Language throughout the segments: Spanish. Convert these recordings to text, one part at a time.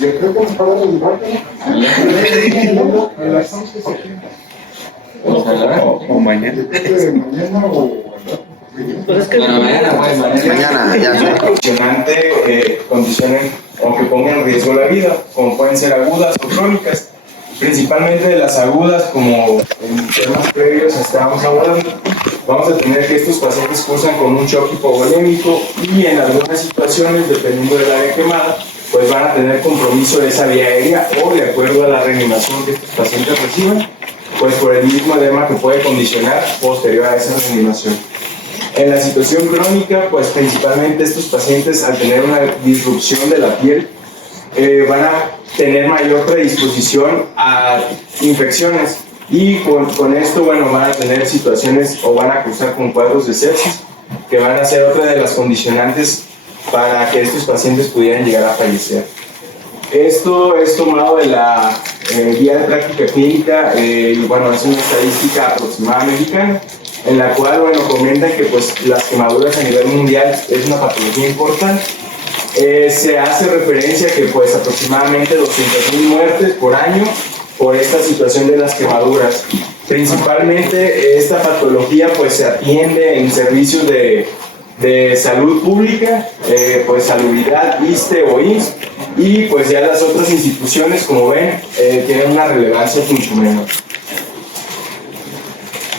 Yo creo que nos va a dar el debate, ¿no? O mañana. Mañana o Mañana, ya. Condiciones o que pongan en riesgo la vida, como pueden ser agudas o crónicas. Principalmente las agudas, como en temas previos estábamos hablando, vamos a tener que estos pacientes cursan con un shock hipovolémico y en algunas situaciones, dependiendo del área quemada, pues van a tener compromiso de esa vía aérea o de acuerdo a la reanimación que estos pacientes reciban, pues por el mismo edema que puede condicionar posterior a esa reanimación. En la situación crónica, pues principalmente estos pacientes al tener una disrupción de la piel van a tener mayor predisposición a infecciones y con esto, bueno, van a tener situaciones o van a cursar con cuadros de sepsis que van a ser otra de las condicionantes para que estos pacientes pudieran llegar a fallecer. Esto es tomado de la guía de práctica clínica y bueno, es una estadística aproximada mexicana en la cual, bueno, comentan que pues las quemaduras a nivel mundial es una patología importante. Se hace referencia que pues aproximadamente 200,000 muertes por año por esta situación de las quemaduras. Principalmente esta patología pues se atiende en servicios de salud pública, pues salubridad, ISSSTE o IMSS, y pues ya las otras instituciones, como ven, tienen una relevancia mucho menor.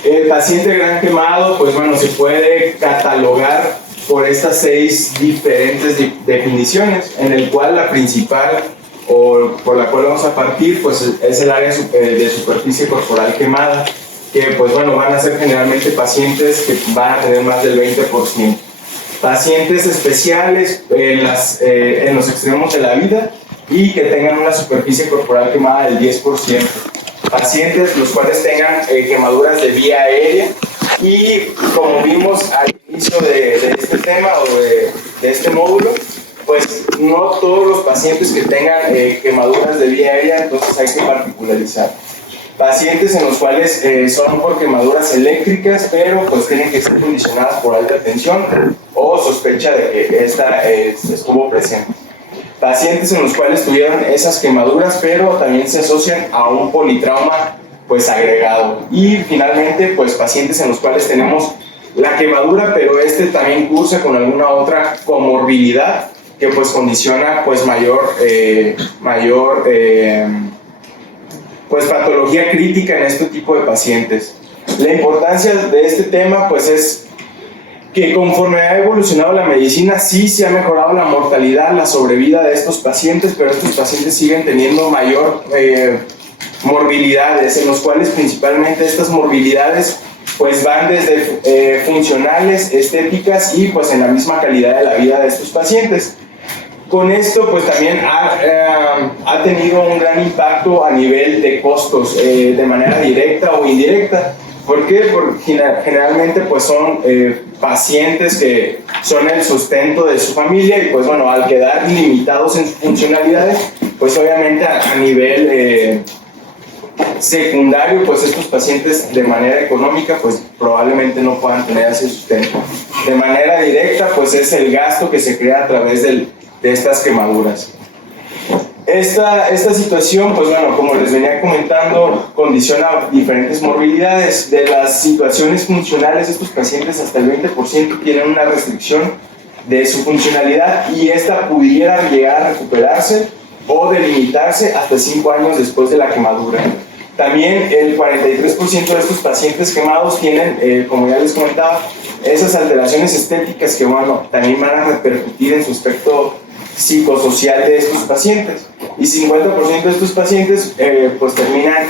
El paciente gran quemado, pues bueno, se puede catalogar por estas 6 diferentes definiciones, en el cual la principal o por la cual vamos a partir, pues es el área de superficie corporal quemada, que pues bueno, van a ser generalmente pacientes que van a tener más del 20%. Pacientes especiales en los extremos de la vida y que tengan una superficie corporal quemada del 10%. Pacientes los cuales tengan quemaduras de vía aérea y como vimos al inicio de este tema o de este módulo, pues no todos los pacientes que tengan quemaduras de vía aérea, entonces hay que particularizar. Pacientes en los cuales son por quemaduras eléctricas, pero pues tienen que ser condicionadas por alta tensión o sospecha de que esta estuvo presente. Pacientes en los cuales tuvieron esas quemaduras, pero también se asocian a un politrauma pues agregado. Y finalmente, pues pacientes en los cuales tenemos la quemadura, pero también cursa con alguna otra comorbilidad que pues condiciona pues mayor pues patología crítica en este tipo de pacientes. La importancia de este tema pues es que conforme ha evolucionado la medicina, sí se ha mejorado la mortalidad, la sobrevida de estos pacientes, pero estos pacientes siguen teniendo mayor morbilidades, en los cuales principalmente estas morbilidades pues van desde funcionales, estéticas y pues en la misma calidad de la vida de estos pacientes. Con esto pues también ha tenido un gran impacto a nivel de costos de manera directa o indirecta. ¿Por qué? Porque generalmente pues son pacientes que son el sustento de su familia y pues bueno, al quedar limitados en sus funcionalidades, pues obviamente a nivel secundario, pues estos pacientes de manera económica pues probablemente no puedan tener ese sustento. De manera directa pues es el gasto que se crea a través de estas quemaduras. Esta situación, pues bueno, como les venía comentando, condiciona diferentes morbilidades. De las situaciones funcionales, estos pacientes hasta el 20% tienen una restricción de su funcionalidad y esta pudiera llegar a recuperarse o delimitarse hasta 5 años después de la quemadura. También el 43% de estos pacientes quemados tienen, como ya les comentaba, esas alteraciones estéticas que bueno, también van a repercutir en su aspecto psicosocial de estos pacientes, y 50% de estos pacientes pues terminan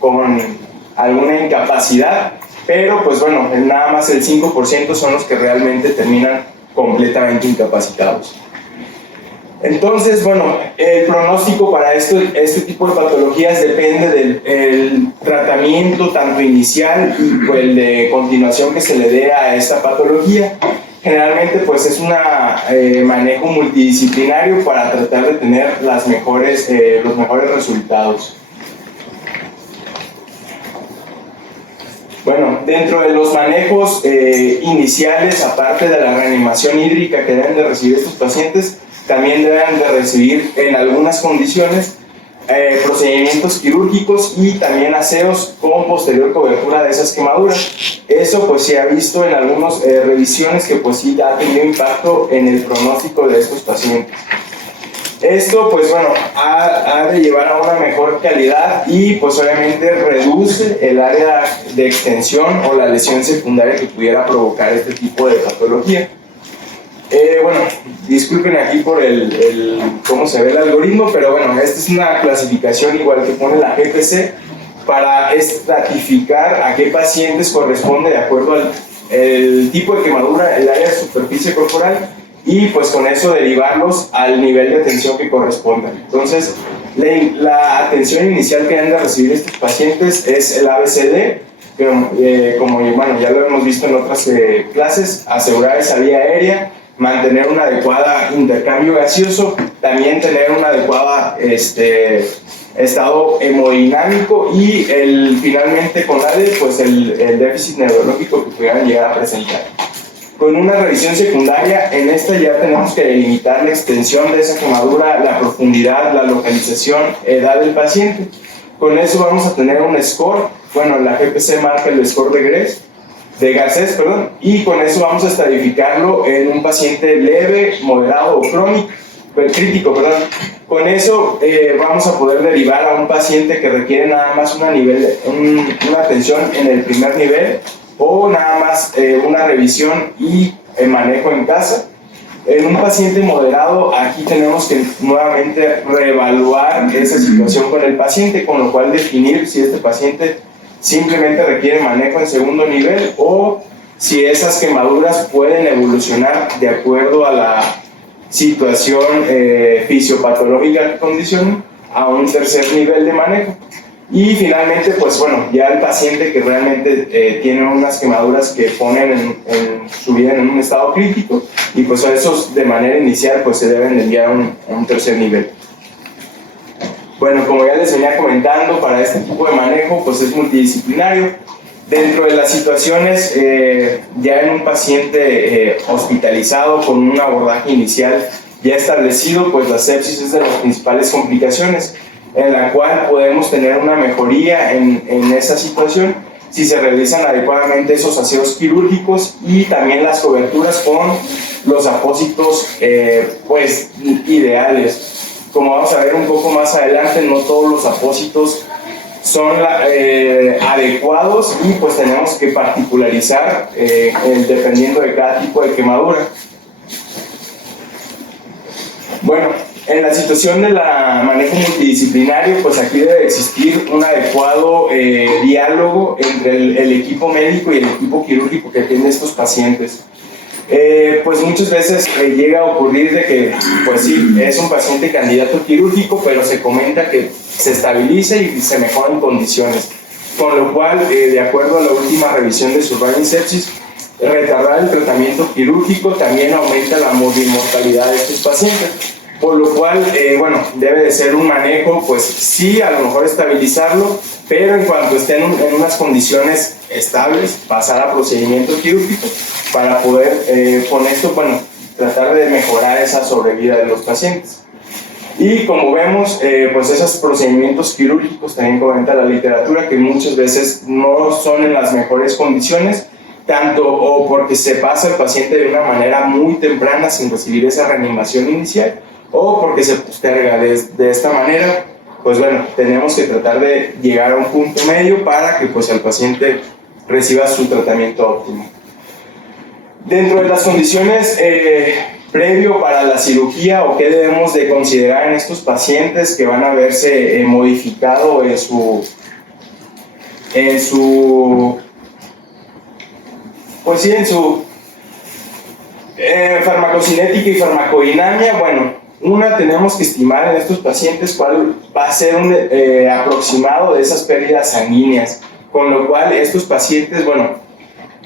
con alguna incapacidad, pero pues bueno, nada más el 5% son los que realmente terminan completamente incapacitados. Entonces, bueno, el pronóstico para este tipo de patologías depende del tratamiento tanto inicial y el de continuación que se le dé a esta patología. Generalmente pues es un manejo multidisciplinario para tratar de tener los mejores resultados. Bueno, dentro de los manejos iniciales, aparte de la reanimación hídrica que deben de recibir estos pacientes, también deben de recibir en algunas condiciones procedimientos quirúrgicos y también aseos con posterior cobertura de esas quemaduras. Eso pues se ha visto en algunas revisiones que pues sí ha tenido impacto en el pronóstico de estos pacientes. Esto pues bueno ha de llevar a una mejor calidad y pues obviamente reduce el área de extensión o la lesión secundaria que pudiera provocar este tipo de patología. Bueno, disculpen aquí por cómo se ve el algoritmo, pero bueno, esta es una clasificación igual que pone la GPC para estratificar a qué pacientes corresponde de acuerdo al tipo de quemadura, el área de superficie corporal y pues con eso derivarlos al nivel de atención que corresponda. Entonces, la atención inicial que deben de recibir estos pacientes es el ABCD, que como bueno, ya lo hemos visto en otras clases, asegurar esa vía aérea, mantener un adecuado intercambio gaseoso, también tener un adecuado estado hemodinámico y finalmente con ADE, pues el déficit neurológico que pudieran llegar a presentar. Con una revisión secundaria, en esta ya tenemos que delimitar la extensión de esa quemadura, la profundidad, la localización, edad del paciente. Con eso vamos a tener un score, bueno, la GPC marca el score de Garcés, y con eso vamos a estratificarlo en un paciente leve, moderado o crítico. Con eso vamos a poder derivar a un paciente que requiere nada más una atención en el primer nivel o nada más una revisión y manejo en casa. En un paciente moderado, aquí tenemos que nuevamente reevaluar esa situación con el paciente, con lo cual definir si este paciente simplemente requiere manejo en segundo nivel o si esas quemaduras pueden evolucionar de acuerdo a la situación fisiopatológica que condiciona a un tercer nivel de manejo. Y finalmente, pues bueno, ya el paciente que realmente tiene unas quemaduras que ponen en su vida en un estado crítico y pues a esos de manera inicial pues se deben enviar a un tercer nivel. Bueno, como ya les venía comentando, para este tipo de manejo pues es multidisciplinario. Dentro de las situaciones, ya en un paciente hospitalizado con un abordaje inicial ya establecido, pues la sepsis es de las principales complicaciones, en la cual podemos tener una mejoría en esa situación si se realizan adecuadamente esos aseos quirúrgicos y también las coberturas con los apósitos pues ideales. Como vamos a ver un poco más adelante, no todos los apósitos son adecuados y pues tenemos que particularizar dependiendo de cada tipo de quemadura. Bueno, en la situación del manejo multidisciplinario, pues aquí debe existir un adecuado diálogo entre el equipo médico y el equipo quirúrgico que atiende a estos pacientes. Pues muchas veces llega a ocurrir de que, pues sí, es un paciente candidato quirúrgico, pero se comenta que se estabiliza y se mejora en condiciones, con lo cual, de acuerdo a la última revisión de Surviving Sepsis, retardar el tratamiento quirúrgico también aumenta la mortalidad de estos pacientes, por lo cual, bueno, debe de ser un manejo, pues sí, a lo mejor estabilizarlo, pero en cuanto estén en unas condiciones estables, pasar a procedimiento quirúrgico para poder, con esto, bueno, tratar de mejorar esa sobrevida de los pacientes. Y como vemos, pues esos procedimientos quirúrgicos, también comenta la literatura, que muchas veces no son en las mejores condiciones, tanto o porque se pasa el paciente de una manera muy temprana sin recibir esa reanimación inicial, o porque se posterga de esta manera. Pues bueno, tenemos que tratar de llegar a un punto medio para que pues el paciente reciba su tratamiento óptimo. Dentro de las condiciones previo para la cirugía o qué debemos de considerar en estos pacientes que van a verse modificado en su farmacocinética y farmacodinamia. Bueno, tenemos que estimar en estos pacientes cuál va a ser un aproximado de esas pérdidas sanguíneas, con lo cual estos pacientes, bueno,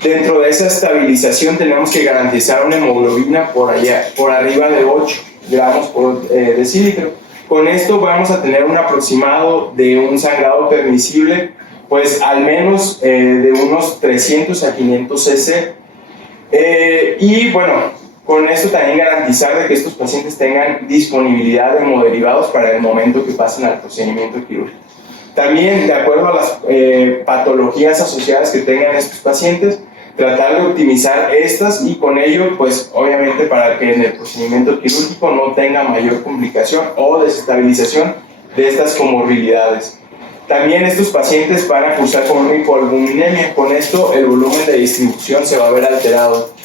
dentro de esa estabilización tenemos que garantizar una hemoglobina por arriba de 8 gramos por decilitro. Con esto vamos a tener un aproximado de un sangrado permisible, pues al menos de unos 300 a 500 cc. Y bueno, Con esto también garantizar de que estos pacientes tengan disponibilidad de hemoderivados para el momento que pasen al procedimiento quirúrgico. También, de acuerdo a las patologías asociadas que tengan estos pacientes, tratar de optimizar estas y con ello, pues obviamente para que en el procedimiento quirúrgico no tenga mayor complicación o desestabilización de estas comorbilidades. También estos pacientes van a cursar con una hipoalbuminemia. Con esto el volumen de distribución se va a ver alterado.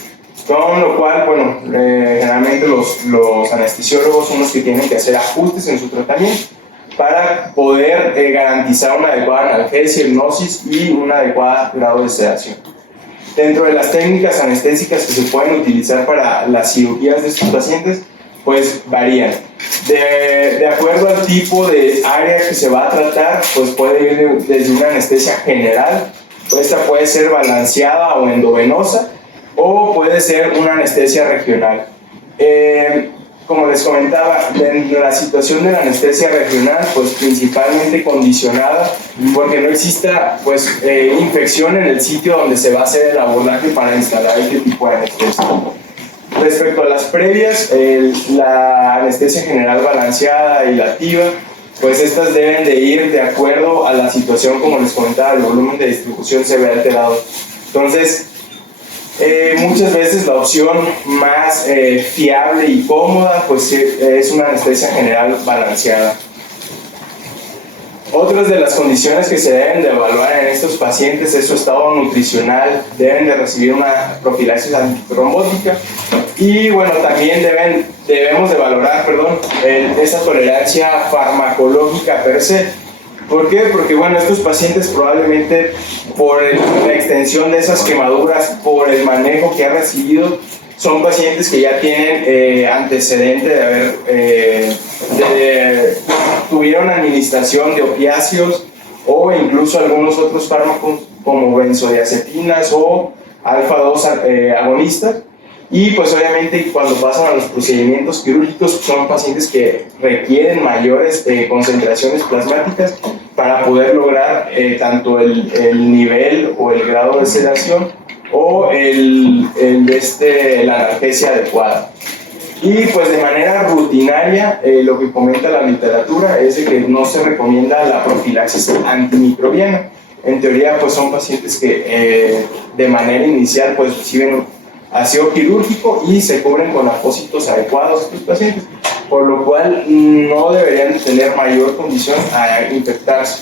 Con lo cual, bueno, generalmente los anestesiólogos son los que tienen que hacer ajustes en su tratamiento para poder garantizar una adecuada analgesia, hipnosis y un adecuado grado de sedación. Dentro de las técnicas anestésicas que se pueden utilizar para las cirugías de estos pacientes, pues varían. De acuerdo al tipo de área que se va a tratar, pues puede ir desde una anestesia general, esta puede ser balanceada o endovenosa, o puede ser una anestesia regional. Como les comentaba, en la situación de la anestesia regional, pues principalmente condicionada porque no exista pues, infección en el sitio donde se va a hacer el abordaje para instalar este tipo de anestesia. Respecto a las previas, la anestesia general balanceada y la activa, pues estas deben de ir de acuerdo a la situación, como les comentaba, el volumen de distribución se ve alterado. Entonces, muchas veces la opción más fiable y cómoda pues es una anestesia general balanceada. Otras de las condiciones que se deben de evaluar en estos pacientes es su estado nutricional, deben de recibir una profilaxis antitrombótica y bueno, también debemos de valorar esa tolerancia farmacológica per se. ¿Por qué? Porque bueno, estos pacientes probablemente por la extensión de esas quemaduras, por el manejo que ha recibido, son pacientes que ya tienen antecedente de haber, tuvieron administración de opiáceos o incluso algunos otros fármacos como benzodiazepinas o alfa-2 agonistas. Y pues obviamente cuando pasan a los procedimientos quirúrgicos son pacientes que requieren mayores concentraciones plasmáticas para poder lograr tanto el nivel o el grado de sedación o la analgesia adecuada. Y pues de manera rutinaria lo que comenta la literatura es de que no se recomienda la profilaxis antimicrobiana. En teoría pues son pacientes que de manera inicial pues reciben ácido quirúrgico y se cubren con apósitos adecuados estos pacientes, por lo cual no deberían tener mayor condición a infectarse.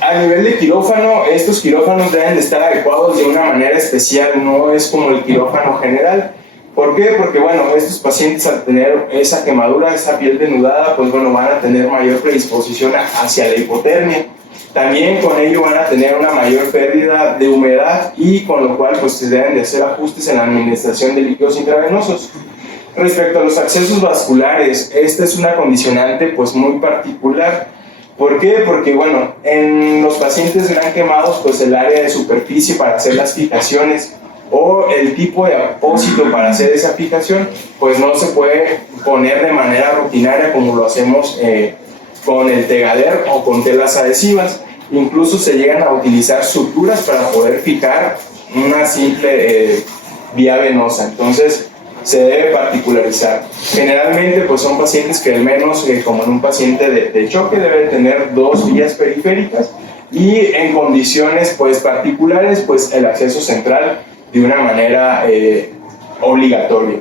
A nivel de quirófano, estos quirófanos deben de estar adecuados de una manera especial, no es como el quirófano general. ¿Por qué? Porque bueno, estos pacientes al tener esa quemadura, esa piel denudada, pues bueno, van a tener mayor predisposición hacia la hipotermia. También con ello van a tener una mayor pérdida de humedad y con lo cual pues se deben de hacer ajustes en la administración de líquidos intravenosos. Respecto a los accesos vasculares, esta es una condicionante pues muy particular. ¿Por qué? Porque bueno, en los pacientes gran quemados pues el área de superficie para hacer las fijaciones o el tipo de apósito para hacer esa fijación pues no se puede poner de manera rutinaria como lo hacemos con el tegader o con telas adhesivas. Incluso se llegan a utilizar suturas para poder fijar una simple vía venosa. Entonces se debe particularizar. Generalmente pues son pacientes que al menos como en un paciente de choque deben tener 2 vías periféricas y en condiciones pues particulares pues el acceso central de una manera obligatoria.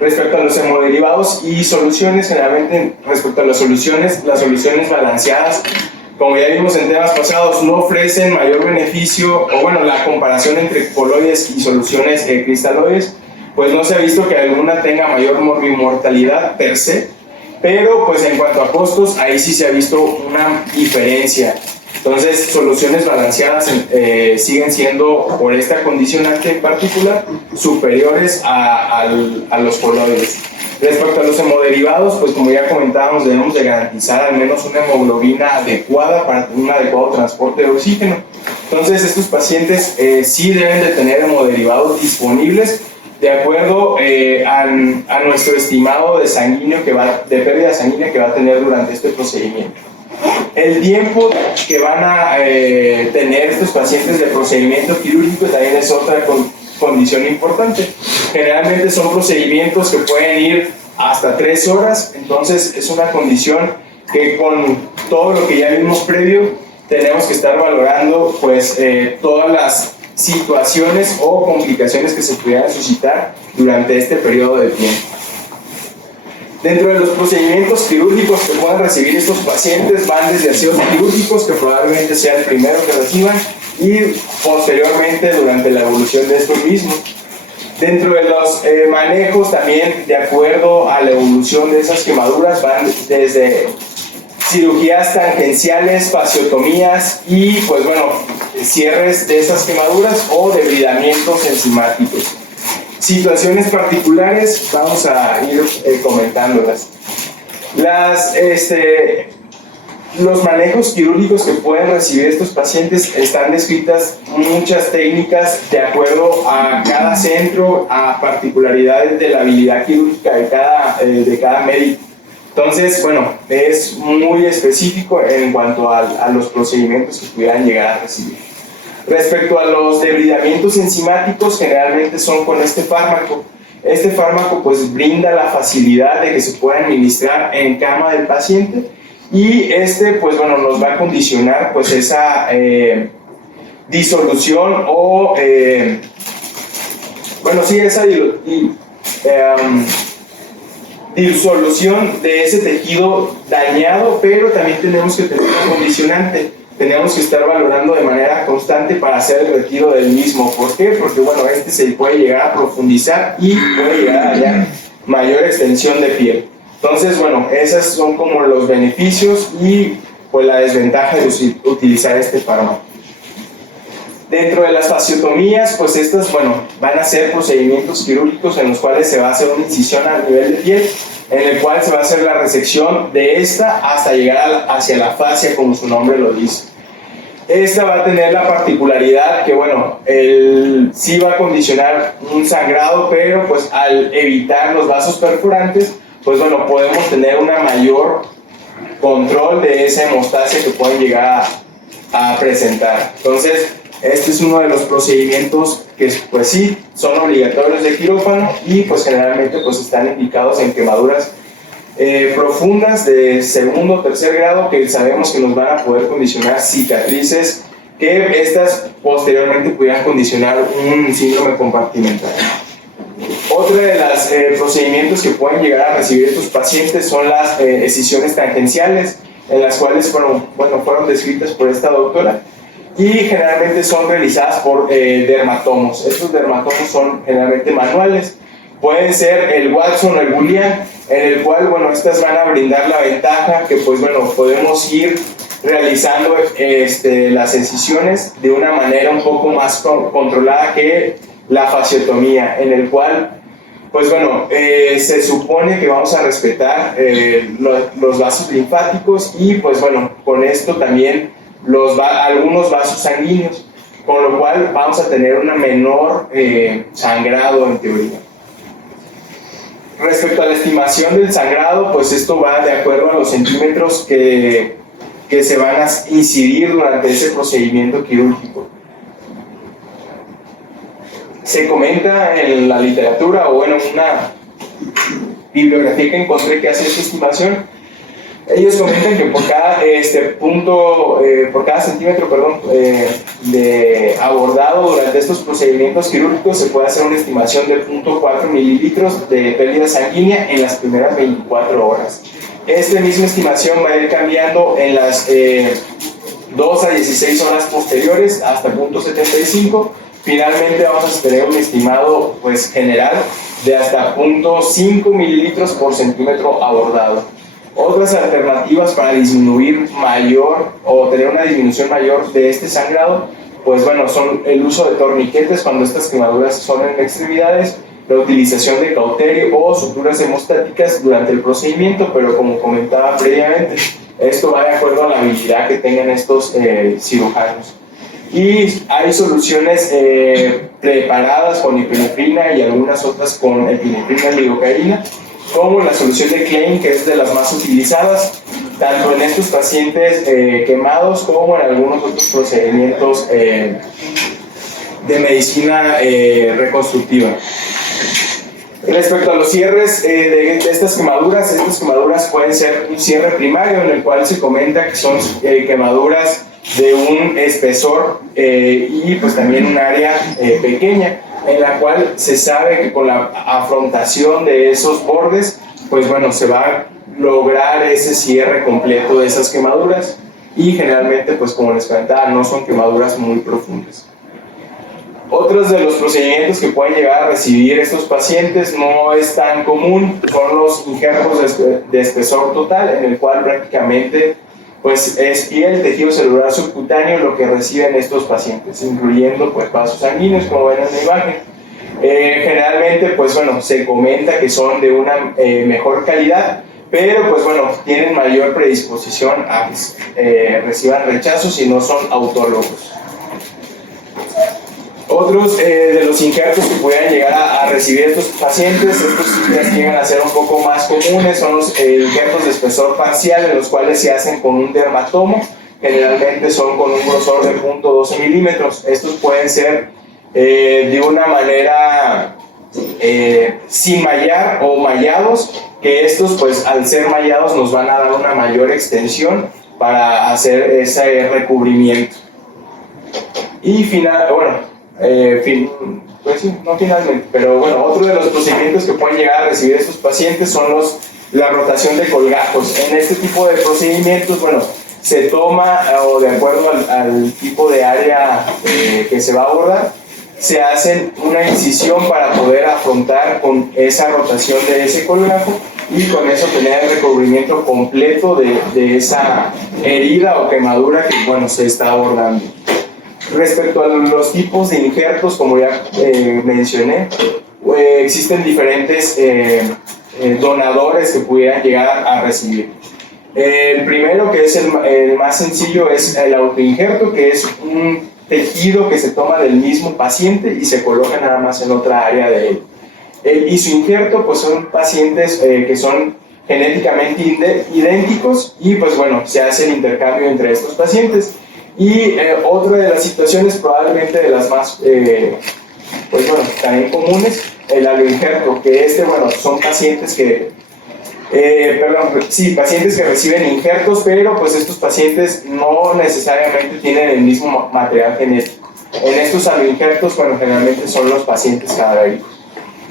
Respecto a los hemoderivados y soluciones, generalmente respecto a las soluciones balanceadas, como ya vimos en temas pasados, no ofrecen mayor beneficio, o bueno, la comparación entre coloides y soluciones cristaloides, pues no se ha visto que alguna tenga mayor morbimortalidad per se, pero pues en cuanto a costos, ahí sí se ha visto una diferencia. Entonces, soluciones balanceadas siguen siendo, por esta condicionante en particular, superiores a los coloides. Respecto a los hemoderivados, pues como ya comentábamos, debemos de garantizar al menos una hemoglobina adecuada para un adecuado transporte de oxígeno. Entonces, estos pacientes sí deben de tener hemoderivados disponibles de acuerdo a nuestro estimado de pérdida sanguínea que va a tener durante este procedimiento. El tiempo que van a tener estos pacientes de procedimiento quirúrgico también es otra condición importante. Generalmente son procedimientos que pueden ir hasta 3 horas, entonces es una condición que con todo lo que ya vimos previo tenemos que estar valorando pues todas las situaciones o complicaciones que se pudieran suscitar durante este periodo de tiempo. Dentro de los procedimientos quirúrgicos que puedan recibir estos pacientes van desde aseos quirúrgicos, que probablemente sea el primero que reciban, y posteriormente durante la evolución de estos mismos. Dentro de los manejos también, de acuerdo a la evolución de esas quemaduras, van desde cirugías tangenciales, fasciotomías y pues bueno, cierres de esas quemaduras o debridamientos enzimáticos. Situaciones particulares, vamos a ir comentándolas. Los manejos quirúrgicos que pueden recibir estos pacientes están descritas muchas técnicas de acuerdo a cada centro, a particularidades de la habilidad quirúrgica de cada médico. Entonces, bueno, es muy específico en cuanto a los procedimientos que pudieran llegar a recibir. Respecto a los debridamientos enzimáticos, generalmente son con este fármaco. Este fármaco pues brinda la facilidad de que se pueda administrar en cama del paciente y pues bueno, nos va a condicionar pues esa disolución o esa disolución de ese tejido dañado, pero también tenemos que tener una condicionante. Tenemos que estar valorando de manera constante para hacer el retiro del mismo. ¿Por qué? Porque bueno, se puede llegar a profundizar y puede llegar a hallar mayor extensión de piel. Entonces, bueno, esos son como los beneficios y pues la desventaja de utilizar este fármaco. Dentro de las fasciotomías, pues estas, bueno, van a ser procedimientos quirúrgicos en los cuales se va a hacer una incisión a nivel de piel, en el cual se va a hacer la resección de esta hasta llegar hacia la fascia, como su nombre lo dice. Esta va a tener la particularidad que, bueno, sí va a condicionar un sangrado, pero pues al evitar los vasos perforantes, pues bueno, podemos tener una mayor control de esa hemostasia que pueden llegar a presentar. Entonces, este es uno de los procedimientos que pues sí son obligatorios de quirófano y pues generalmente pues están indicados en quemaduras profundas de segundo o tercer grado, que sabemos que nos van a poder condicionar cicatrices que estas posteriormente pudieran condicionar un síndrome compartimental. Otra de los procedimientos que pueden llegar a recibir estos pacientes son las excisiones tangenciales, en las cuales fueron descritas por esta doctora, y generalmente son realizadas por dermatomos. Estos dermatomos son generalmente manuales, pueden ser el Watson o el Boolean, en el cual, bueno, estas van a brindar la ventaja que, pues bueno, podemos ir realizando las incisiones de una manera un poco más controlada que la fasciotomía, en el cual, pues bueno, se supone que vamos a respetar los vasos linfáticos y, pues bueno, con esto también algunos vasos sanguíneos, con lo cual vamos a tener una menor sangrado en teoría. Respecto a la estimación del sangrado, pues esto va de acuerdo a los centímetros que se van a incidir durante ese procedimiento quirúrgico. Se comenta en la literatura, o bueno, una bibliografía que encontré que hace esta estimación, ellos comentan que por cada centímetro de abordado durante estos procedimientos quirúrgicos se puede hacer una estimación de 0.4 mililitros de pérdida sanguínea en las primeras 24 horas. Esta misma estimación va a ir cambiando en las 2 a 16 horas posteriores hasta 0.75. Finalmente vamos a tener un estimado pues, general de hasta 0.5 mililitros por centímetro abordado. Otras alternativas para disminuir mayor o tener una disminución mayor de este sangrado, pues bueno, son el uso de torniquetes cuando estas quemaduras son en extremidades, la utilización de cauterio o suturas hemostáticas durante el procedimiento, pero como comentaba previamente, esto va de acuerdo a la habilidad que tengan estos cirujanos. Y hay soluciones preparadas con epinefrina y algunas otras con epinefrina y lidocaína, como la solución de Klein, que es de las más utilizadas. tanto en estos pacientes quemados como en algunos otros procedimientos de medicina reconstructiva. Respecto a los cierres de estas quemaduras pueden ser un cierre primario en el cual se comenta que son quemaduras de un espesor y pues también un área pequeña, en la cual se sabe que con la afrontación de esos bordes, pues bueno, se va a lograr ese cierre completo de esas quemaduras, y generalmente, pues como les comentaba, no son quemaduras muy profundas. Otros de los procedimientos que pueden llegar a recibir estos pacientes no es tan común, son los injertos de espesor total, en el cual prácticamente pues es piel, tejido celular subcutáneo lo que reciben estos pacientes, incluyendo pues vasos sanguíneos, como ven en la imagen. Generalmente, pues bueno, se comenta que son de una mejor calidad, pero pues bueno, tienen mayor predisposición a que reciban rechazos si no son autólogos. Otros de los injertos que pudieran llegar a recibir estos pacientes, estos ya llegan a ser un poco más comunes, son los injertos de espesor parcial, en los cuales se hacen con un dermatomo, generalmente son con un grosor de 0.12 milímetros. Estos pueden ser de una manera sin mallar o mallados, que estos pues al ser mallados nos van a dar una mayor extensión para hacer ese recubrimiento. Y pues sí, no finalmente, pero bueno, otro de los procedimientos que pueden llegar a recibir estos pacientes son la rotación de colgajos. En este tipo de procedimientos, bueno, se toma, o de acuerdo al tipo de área que se va a abordar, se hace una incisión para poder afrontar con esa rotación de ese colgajo y con eso tener el recubrimiento completo de esa herida o quemadura que, bueno, se está abordando. Respecto a los tipos de injertos, como ya mencioné, existen diferentes donadores que pudieran llegar a recibir. El primero, que es el más sencillo, es el autoinjerto, que es un tejido que se toma del mismo paciente y se coloca nada más en otra área de él. El isoinjerto, pues son pacientes que son genéticamente idénticos y pues bueno, se hace el intercambio entre estos pacientes. Y otra de las situaciones, probablemente de las más pues bueno, también comunes, el aloinjerto, que bueno, son pacientes que pacientes que reciben injertos, pero pues estos pacientes no necesariamente tienen el mismo material genético. En estos aloinjertos, bueno, generalmente son los pacientes cadavéricos.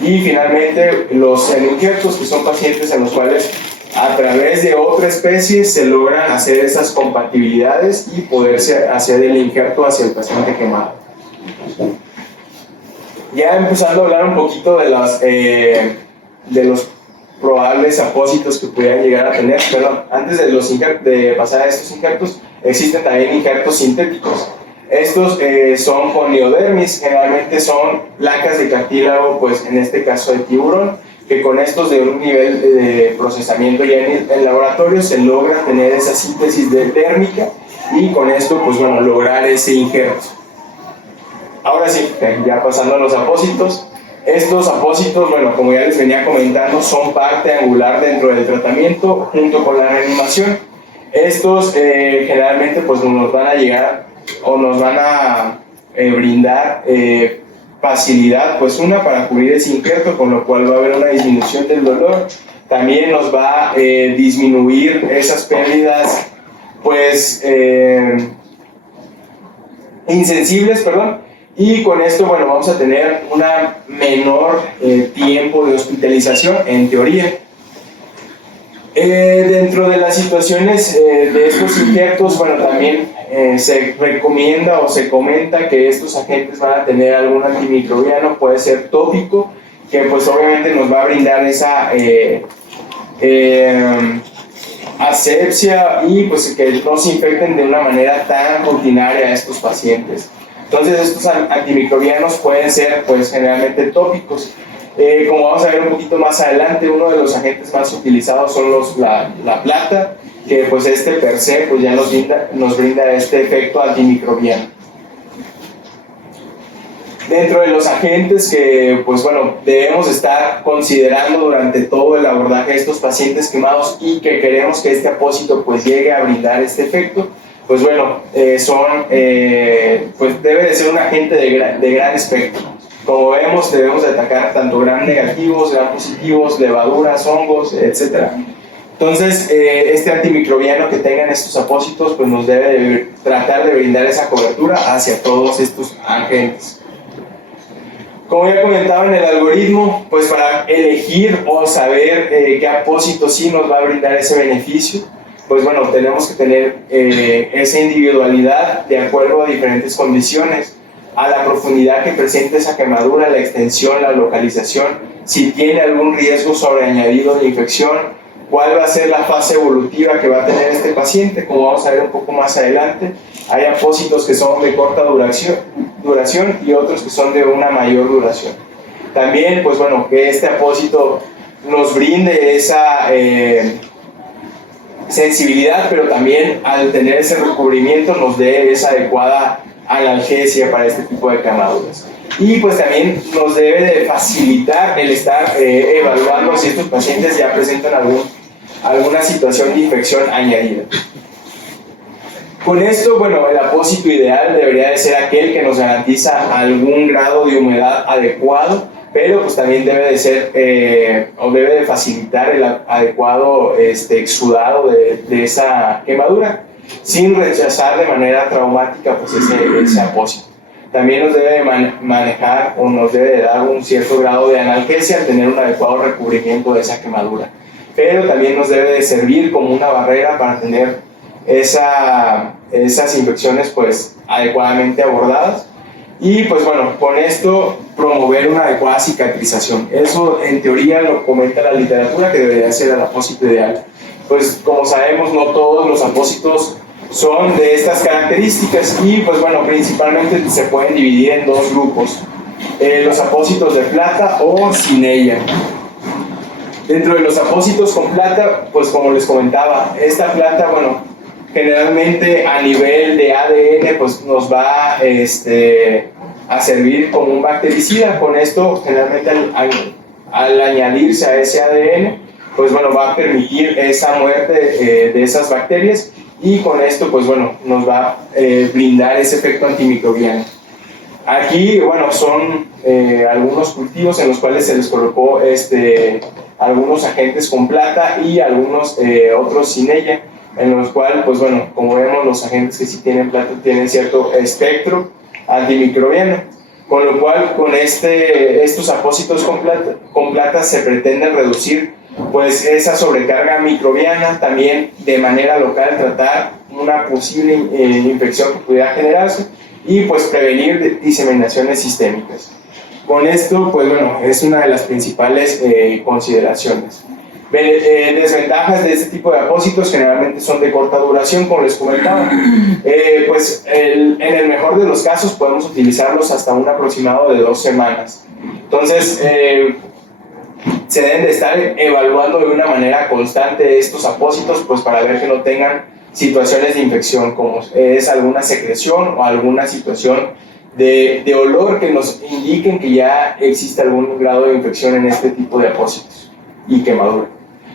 Y finalmente los senoinjertos, que son pacientes en los cuales a través de otra especie se logran hacer esas compatibilidades y poderse hacer el injerto hacia el paciente quemado. Ya empezando a hablar un poquito de los probables apósitos que pudieran llegar a tener, perdón, antes de pasar a estos injertos, existen también injertos sintéticos. Estos son con neodermis, generalmente son placas de cartílago, pues en este caso de tiburón, que con estos de un nivel de procesamiento ya en el laboratorio se logra tener esa síntesis térmica y con esto, pues bueno, lograr ese injerto. Ahora sí, ya pasando a los apósitos. Estos apósitos, bueno, como ya les venía comentando, son parte angular dentro del tratamiento junto con la reanimación. Estos generalmente pues nos van a llegar o nos van a brindar facilidad, pues para cubrir ese injerto, con lo cual va a haber una disminución del dolor. También nos va a disminuir esas pérdidas pues insensibles, perdón. Y con esto, bueno, vamos a tener una menor tiempo de hospitalización, en teoría. Dentro de las situaciones de estos injertos, bueno, también se recomienda o se comenta que estos agentes van a tener algún antimicrobiano, puede ser tópico, que pues obviamente nos va a brindar esa asepsia y pues que no se infecten de una manera tan rutinaria a estos pacientes. Entonces estos antimicrobianos pueden ser pues generalmente tópicos. Como vamos a ver un poquito más adelante, uno de los agentes más utilizados son la plata, que pues per se pues ya nos brinda este efecto antimicrobiano. Dentro de los agentes que, pues bueno, debemos estar considerando durante todo el abordaje de estos pacientes quemados y que queremos que este apósito pues llegue a brindar este efecto, pues bueno, pues debe de ser un agente de gran espectro. Como vemos, debemos de atacar tanto gram negativos, gram positivos, levaduras, hongos, etc. Entonces, este antimicrobiano que tengan estos apósitos, pues nos debe de tratar de brindar esa cobertura hacia todos estos agentes. Como ya comentaba en el algoritmo, pues para elegir o saber qué apósito sí nos va a brindar ese beneficio, pues bueno, tenemos que tener esa individualidad de acuerdo a diferentes condiciones, a la profundidad que presenta esa quemadura, la extensión, la localización, si tiene algún riesgo sobreañadido de infección, cuál va a ser la fase evolutiva que va a tener este paciente, como vamos a ver un poco más adelante. Hay apósitos que son de corta duración y otros que son de una mayor duración. También, pues bueno, que este apósito nos brinde esa sensibilidad, pero también al tener ese recubrimiento nos dé esa adecuada analgesia para este tipo de quemaduras. Y pues también nos debe de facilitar el estar evaluando si estos pacientes ya presentan alguna situación de infección añadida. Con esto, bueno, el apósito ideal debería de ser aquel que nos garantiza algún grado de humedad adecuado, pero pues también debe de ser o debe de facilitar el adecuado exudado de esa quemadura, sin rechazar de manera traumática pues ese apósito. También nos debe de manejar o nos debe de dar un cierto grado de analgesia al tener un adecuado recubrimiento de esa quemadura, pero también nos debe de servir como una barrera para tener esas infecciones pues adecuadamente abordadas y pues bueno, con esto promover una adecuada cicatrización. Eso en teoría lo comenta la literatura que debería ser el apósito ideal. Pues como sabemos, no todos los apósitos son de estas características y pues bueno, principalmente se pueden dividir en dos grupos, los apósitos de plata o sin ella. Dentro de los apósitos con plata, pues como les comentaba, esta plata, bueno, generalmente a nivel de ADN pues nos va a servir como un bactericida. Con esto generalmente al añadirse a ese ADN pues bueno, va a permitir esa muerte de esas bacterias y con esto pues bueno, nos va a brindar ese efecto antimicrobiano. Aquí bueno, son algunos cultivos en los cuales se les colocó algunos agentes con plata y algunos otros sin ella, en los cuales, pues bueno, como vemos, los agentes que sí tienen plata tienen cierto espectro antimicrobiano, con lo cual con estos apósitos con plata se pretende reducir pues esa sobrecarga microbiana, también de manera local tratar una posible infección que pudiera generarse y pues prevenir diseminaciones sistémicas. Con esto, pues bueno, es una de las principales consideraciones. Desventajas de este tipo de apósitos generalmente son de corta duración, como les comentaba. Pues en el mejor de los casos podemos utilizarlos hasta un aproximado de 2 semanas. Entonces, se deben de estar evaluando de una manera constante estos apósitos pues para ver que no tengan situaciones de infección, como es alguna secreción o alguna situación de olor que nos indiquen que ya existe algún grado de infección en este tipo de apósitos y quemadura.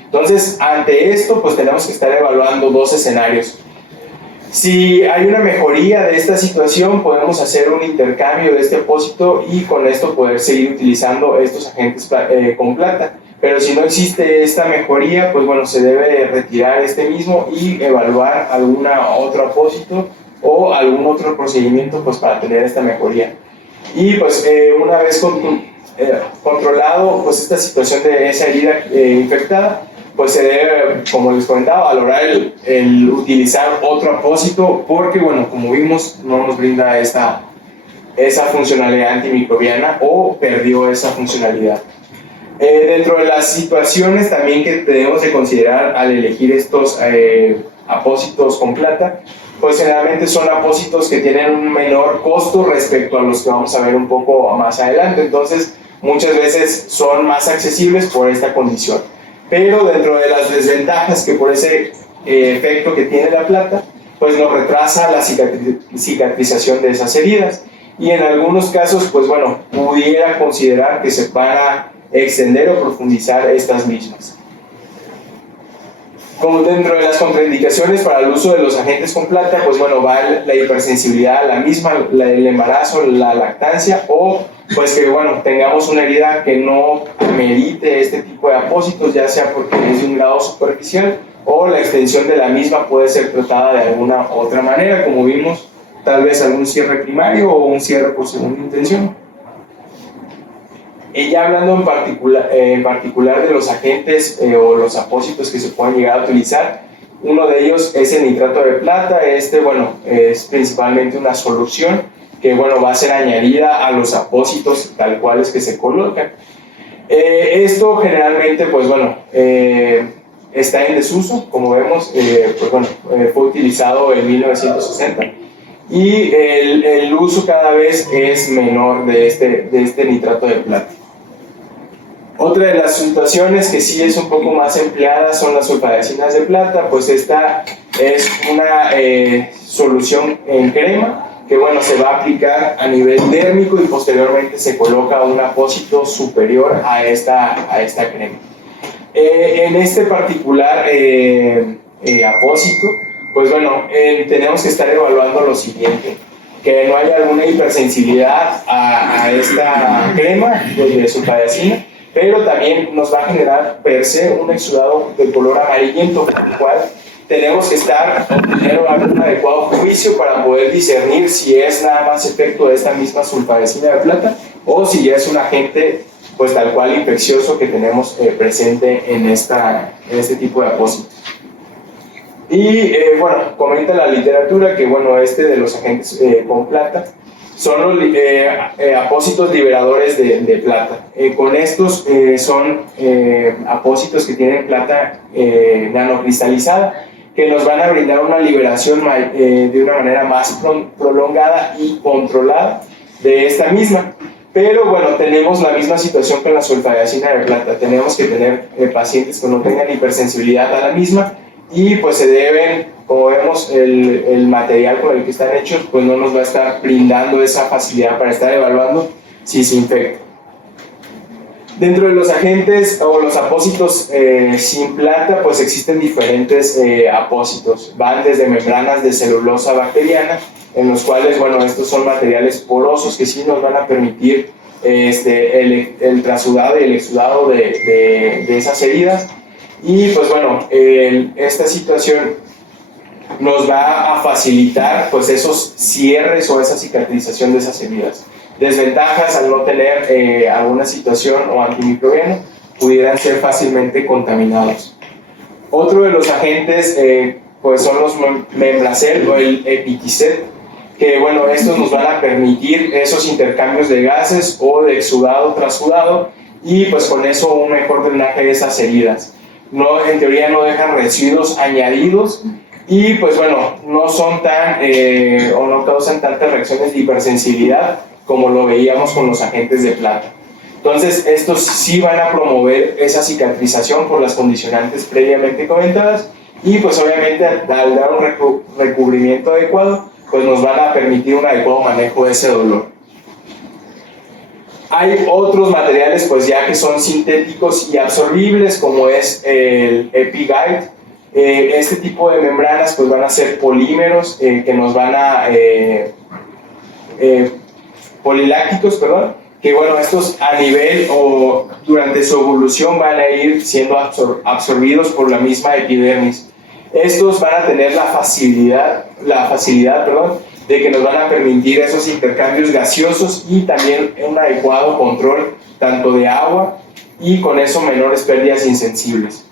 Entonces, ante esto, pues tenemos que estar evaluando 2 escenarios. Si hay una mejoría de esta situación, podemos hacer un intercambio de este apósito y con esto poder seguir utilizando estos agentes con plata. Pero si no existe esta mejoría, pues bueno, se debe retirar este mismo y evaluar alguna otro apósito o algún otro procedimiento pues para tener esta mejoría. Y pues una vez controlado pues esta situación de esa herida infectada, pues se debe, como les comentaba, valorar el utilizar otro apósito porque, bueno, como vimos, no nos brinda esa funcionalidad antimicrobiana o perdió esa funcionalidad. Dentro de las situaciones también que debemos de considerar al elegir estos apósitos con plata, pues generalmente son apósitos que tienen un menor costo respecto a los que vamos a ver un poco más adelante. Entonces, muchas veces son más accesibles por esta condición. Pero dentro de las desventajas que por ese efecto que tiene la plata, pues nos retrasa la cicatrización de esas heridas y en algunos casos, pues bueno, pudiera considerar que se van a extender o profundizar estas mismas. Como dentro de las contraindicaciones para el uso de los agentes con plata, pues bueno, va la hipersensibilidad a la misma, el embarazo, la lactancia, o pues que bueno, tengamos una herida que no merite este tipo de apósitos, ya sea porque es de un grado superficial o la extensión de la misma puede ser tratada de alguna otra manera, como vimos, tal vez algún cierre primario o un cierre por segunda intención. Y ya hablando en particular de los agentes o los apósitos que se pueden llegar a utilizar, uno de ellos es el nitrato de plata. Bueno, es principalmente una solución que bueno, va a ser añadida a los apósitos tal cuales que se colocan. Esto generalmente, pues bueno, está en desuso, como vemos, pues bueno, fue utilizado en 1960 y el uso cada vez es menor de este nitrato de plata. Otra de las situaciones que sí es un poco más empleada son las sulfadiazinas de plata, pues esta es una solución en crema que bueno, se va a aplicar a nivel dérmico y posteriormente se coloca un apósito superior a esta crema. En este particular apósito, pues bueno, tenemos que estar evaluando lo siguiente: que no haya alguna hipersensibilidad a esta crema de sulfadiazina, pero también nos va a generar per se un exudado de color amarillento, por el cual tenemos que tener un adecuado juicio para poder discernir si es nada más efecto de esta misma sulfadiazina de plata o si ya es un agente pues tal cual infeccioso que tenemos presente en este tipo de apósitos. Y bueno, comenta la literatura que bueno, de los agentes con plata son los apósitos liberadores de plata. Con estos son apósitos que tienen plata nanocristalizada, que nos van a brindar una liberación de una manera más prolongada y controlada de esta misma. Pero bueno, tenemos la misma situación con la sulfadiazina de plata. Tenemos que tener pacientes que no tengan hipersensibilidad a la misma y pues se deben, como vemos, el material con el que están hechos pues no nos va a estar brindando esa facilidad para estar evaluando si se infecta. Dentro de los agentes o los apósitos sin plata, pues existen diferentes apósitos. Van desde membranas de celulosa bacteriana, en los cuales, bueno, estos son materiales porosos que sí nos van a permitir el trasudado y el exudado de esas heridas. Y pues bueno, esta situación nos va a facilitar pues esos cierres o esa cicatrización de esas heridas. Desventajas al no tener alguna situación o antimicrobiano, pudieran ser fácilmente contaminados. Otro de los agentes pues son los Membracel o el Epikizet, que bueno, estos nos van a permitir esos intercambios de gases o de exudado trasudado y pues con eso un mejor drenaje de esas heridas. No, en teoría no dejan residuos añadidos y pues bueno, no son o no causan tantas reacciones de hipersensibilidad como lo veíamos con los agentes de plata. Entonces estos sí van a promover esa cicatrización por las condicionantes previamente comentadas y pues obviamente al dar un recubrimiento adecuado pues nos van a permitir un adecuado manejo de ese dolor. Hay otros materiales pues ya que son sintéticos y absorbibles, como es el EpiGuide. Este tipo de membranas pues van a ser polímeros que nos van a polilácticos, perdón, que bueno, estos a nivel o durante su evolución van a ir siendo absorbidos por la misma epidermis. Estos van a tener la facilidad, de que nos van a permitir esos intercambios gaseosos y también un adecuado control tanto de agua y con eso menores pérdidas insensibles.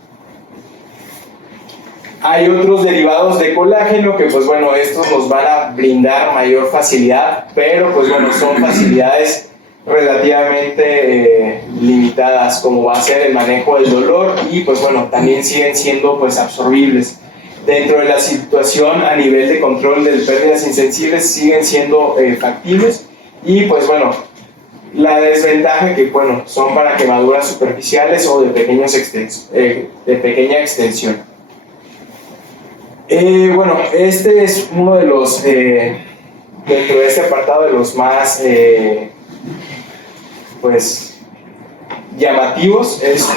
Hay otros derivados de colágeno que pues bueno, estos nos van a brindar mayor facilidad, pero pues bueno, son facilidades relativamente limitadas, como va a ser el manejo del dolor y pues bueno, también siguen siendo pues absorbibles. Dentro de la situación a nivel de control de pérdidas insensibles siguen siendo factibles y pues bueno, la desventaja que bueno, son para quemaduras superficiales o de pequeña extensión. Bueno, este es uno de los dentro de este apartado de los más pues llamativos es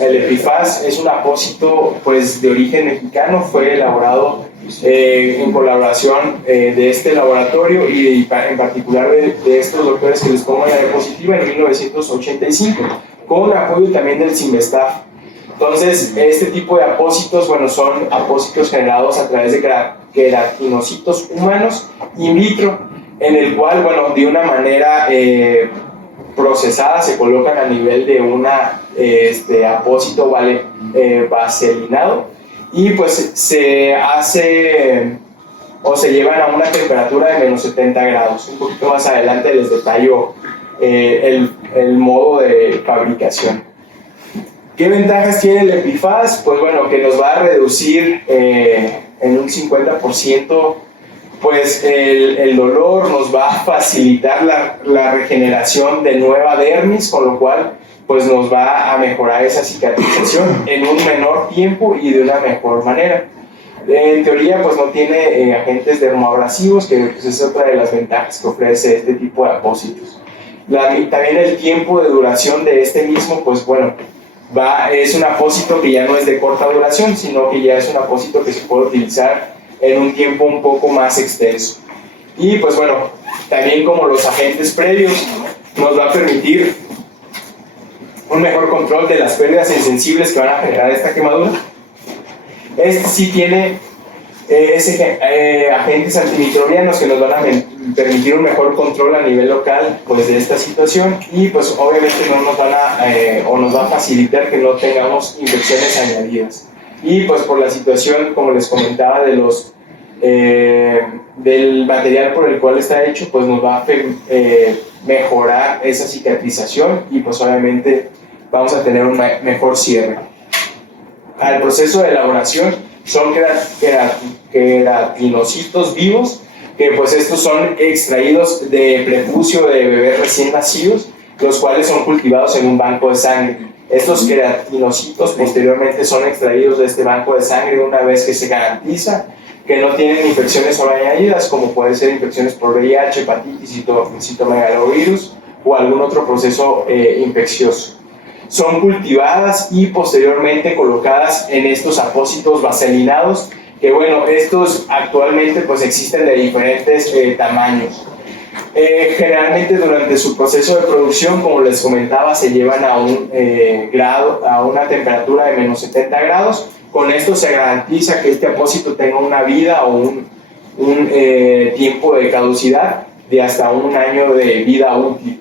el Epifaz. Es un apósito pues de origen mexicano, fue elaborado en colaboración de este laboratorio y en particular de estos doctores que les pongo en la diapositiva en 1985, con apoyo también del CIMBESTAF. Entonces, este tipo de apósitos, bueno, son apósitos generados a través de queratinocitos humanos in vitro, en el cual, bueno, de una manera procesada se colocan a nivel de un apósito vaselinado y pues se hace o se llevan a una temperatura de menos 70 grados. Un poquito más adelante les detallo el modo de fabricación. ¿Qué ventajas tiene el Epifaz? Pues bueno, que nos va a reducir en un 50% pues el dolor, nos va a facilitar la regeneración de nueva dermis, con lo cual pues nos va a mejorar esa cicatrización en un menor tiempo y de una mejor manera. En teoría pues no tiene agentes dermoabrasivos, que pues, es otra de las ventajas que ofrece este tipo de apósitos. También el tiempo de duración de este mismo, pues bueno, es un apósito que ya no es de corta duración, sino que ya es un apósito que se puede utilizar en un tiempo un poco más extenso. Y pues bueno, también como los agentes previos, nos va a permitir un mejor control de las pérdidas insensibles que van a generar esta quemadura. Este sí tiene agentes antimicrobianos que nos van a permitir un mejor control a nivel local pues, de esta situación, y pues obviamente no nos van nos va a facilitar que no tengamos infecciones añadidas. Y pues por la situación, como les comentaba, del material por el cual está hecho, pues nos va a mejorar esa cicatrización y pues obviamente vamos a tener un mejor cierre. Al proceso de elaboración son queratinocitos vivos, que pues estos son extraídos de prepucio de bebés recién nacidos, los cuales son cultivados en un banco de sangre. Estos queratinocitos posteriormente son extraídos de este banco de sangre una vez que se garantiza que no tienen infecciones sobreañadidas, como pueden ser infecciones por VIH, hepatitis, citomegalovirus o algún otro proceso infeccioso. Son cultivadas y posteriormente colocadas en estos apósitos vaselinados, que bueno, estos actualmente pues existen de diferentes tamaños. Generalmente durante su proceso de producción, como les comentaba, se llevan a una temperatura de menos 70 grados. Con esto se garantiza que este apósito tenga una vida o un tiempo de caducidad de hasta 1 año de vida útil.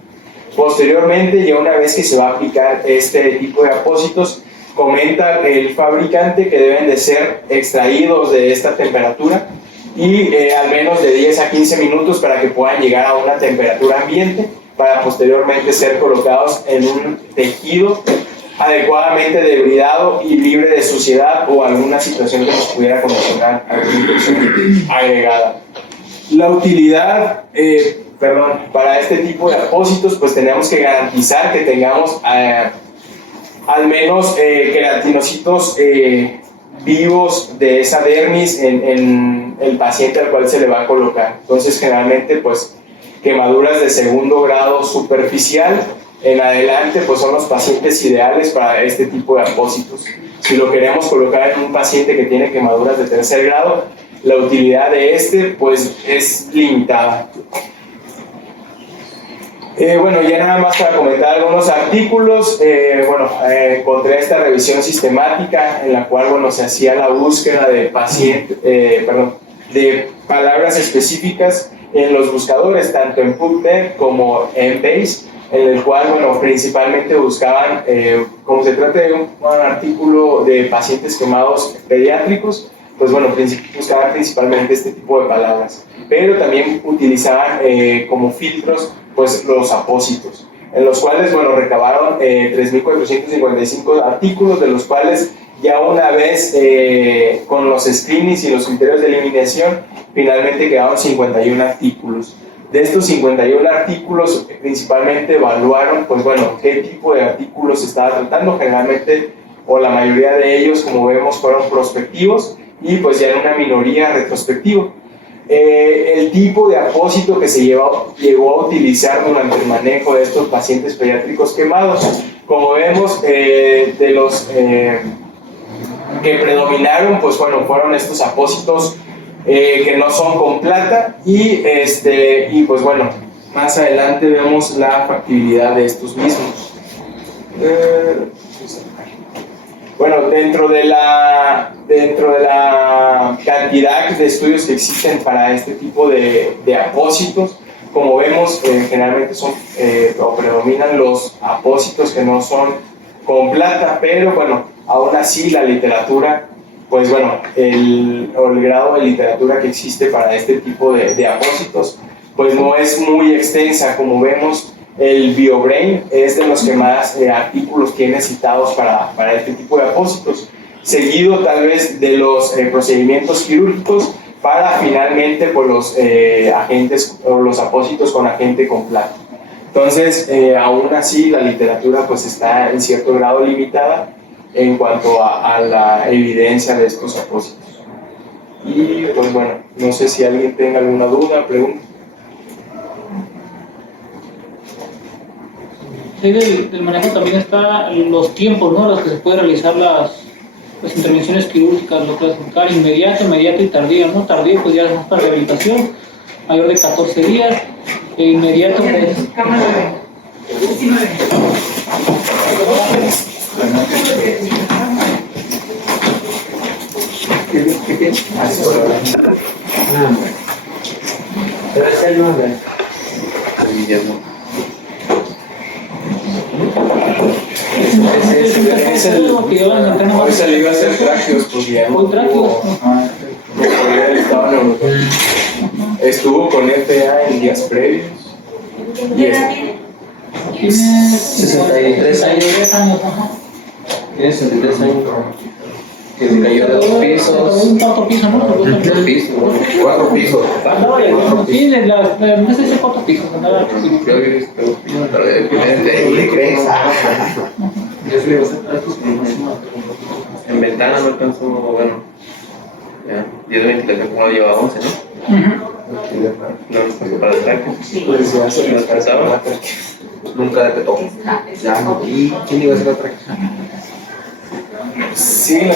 Posteriormente, ya una vez que se va a aplicar este tipo de apósitos, comenta el fabricante que deben de ser extraídos de esta temperatura y al menos de 10 a 15 minutos para que puedan llegar a una temperatura ambiente, para posteriormente ser colocados en un tejido adecuadamente debridado y libre de suciedad o alguna situación que nos pudiera condicionar alguna infección agregada. La utilidad para este tipo de apósitos, pues tenemos que garantizar que tengamos al menos queratinocitos vivos de esa dermis en el paciente al cual se le va a colocar. Entonces, generalmente, pues quemaduras de segundo grado superficial en adelante, pues son los pacientes ideales para este tipo de apósitos. Si lo queremos colocar en un paciente que tiene quemaduras de tercer grado, la utilidad de pues es limitada. Bueno, ya nada más para comentar algunos artículos. Encontré esta revisión sistemática en la cual, bueno, se hacía la búsqueda de de palabras específicas en los buscadores, tanto en PubMed como en Base, en el cual, bueno, principalmente buscaban, como se trata de un artículo de pacientes quemados pediátricos, pues bueno, buscaban principalmente este tipo de palabras, pero también utilizaban como filtros pues los apósitos, en los cuales, bueno, recabaron 3.455 artículos, de los cuales ya una vez con los screenings y los criterios de eliminación, finalmente quedaron 51 artículos. De estos 51 artículos, principalmente evaluaron, pues bueno, qué tipo de artículos se estaba tratando. Generalmente, o la mayoría de ellos, como vemos, fueron prospectivos, y pues ya en una minoría retrospectivo. el tipo de apósito que se llegó a utilizar durante el manejo de estos pacientes pediátricos quemados. Como vemos, de los que predominaron, pues bueno, fueron estos apósitos que no son con plata y pues bueno, más adelante vemos la factibilidad de estos mismos. Bueno, dentro de la cantidad de estudios que existen para este tipo de apósitos, como vemos, generalmente son o predominan los apósitos que no son con plata, pero bueno, aún así la literatura, pues bueno, el grado de literatura que existe para este tipo de apósitos, pues no es muy extensa. Como vemos, el BioBrain es de los que más artículos tiene citados para este tipo de apósitos, seguido tal vez de los procedimientos quirúrgicos para finalmente pues, los agentes o los apósitos con agente con plata. Entonces, aún así, la literatura pues está en cierto grado limitada en cuanto a la evidencia de estos apósitos. Y pues bueno, no sé si alguien tenga alguna duda, pregunta. Sí, del manejo también está los tiempos, ¿no? Los que se pueden realizar las intervenciones quirúrgicas, lo clasificar inmediato y tardío, ¿no? Tardío pues ya es más para rehabilitación, mayor de 14 días, e inmediato pues... Ese le iba a hacer tráqueos, porque ya no estuvo con FA en días previos. Tiene 63 años. Tiene 63 años. Que se cayó de 2 pisos. Un cuarto piso, ¿no? 2 pisos. 4 pisos. Sí, no sé si 4 pisos. Andaba en ventana no alcanzó, bueno, ya, 10 de ventilación como lo llevaba 11, ¿no? No alcanzó para el traque. Pues ya se ¿No alcanzaba? Nunca detectó. Ya, ¿y quién iba a hacer la práctica? sí, ¿no?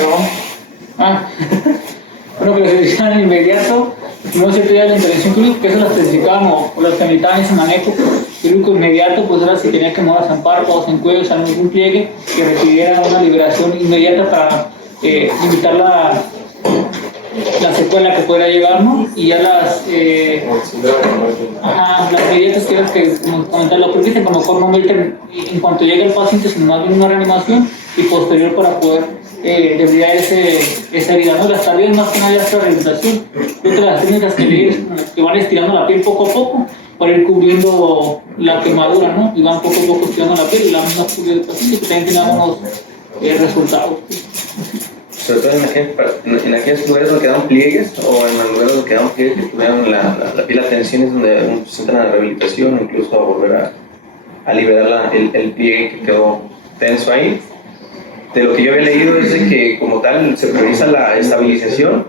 Bueno, pero se hicieron inmediato, no se pedía la intervención quirúrgica, que eso lo especificaban o las que necesitaban ese manejo quirúrgico inmediato, pues ahora si tenía que mover en párpados, en cuellos, en algún pliegue, que requiriera una liberación inmediata para limitar la secuela que pudiera llegar, ¿no? Y ya las medidas que como comentar lo permiten, como forma en cuanto llega el paciente, se nos da una reanimación y posterior para poder desviar esa herida, ¿no? Las tareas más que nada es la rehabilitación, otra de las técnicas que van estirando la piel poco a poco para ir cubriendo la quemadura, ¿no? Y van poco a poco estirando la piel y la misma cubrir del paciente, que también tiene algunos resultados. Sobre todo en aquellos lugares donde quedaron pliegues o en los lugares donde quedaron pliegues que tuvieron la piel a tensiones, donde uno se entra en la rehabilitación o incluso a volver a liberar el pliegue que quedó tenso ahí. De lo que yo había leído es de que como tal se prioriza la estabilización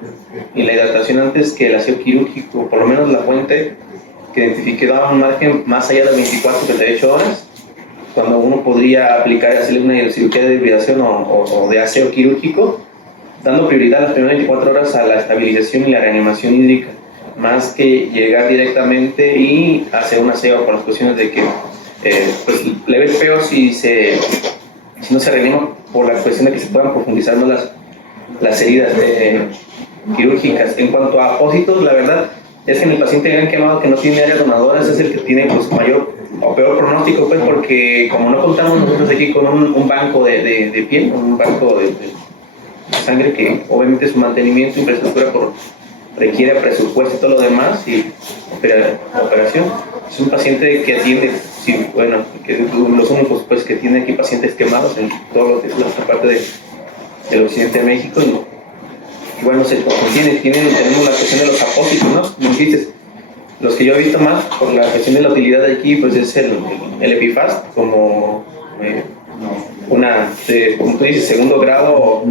y la hidratación antes que el aseo quirúrgico, por lo menos la fuente que identifiqué daba un margen más allá de 24-38 horas, cuando uno podría hacerle una cirugía de hidratación o de aseo quirúrgico, dando prioridad las primeras 24 horas a la estabilización y la reanimación hídrica, más que llegar directamente y hacer un aseo con las cuestiones de que pues le ves peor si no se reanima por la cuestión de que se puedan profundizar más las heridas quirúrgicas. En cuanto a apósitos, la verdad es que en el paciente gran quemado que no tiene áreas donadoras es el que tiene pues mayor o peor pronóstico, pues porque como no contamos nosotros aquí con un banco de piel, un banco de sangre que obviamente su mantenimiento, infraestructura requiere presupuesto y todo lo demás y operación. Es un paciente que atiende, sí, bueno, que los únicos pues que tiene aquí pacientes quemados en todo lo que es la parte del occidente de México y bueno, tenemos la cuestión de los apósitos, ¿no? Como dijiste, los que yo he visto más por la cuestión de la utilidad de aquí pues es el EpiFast como como tú dices, segundo grado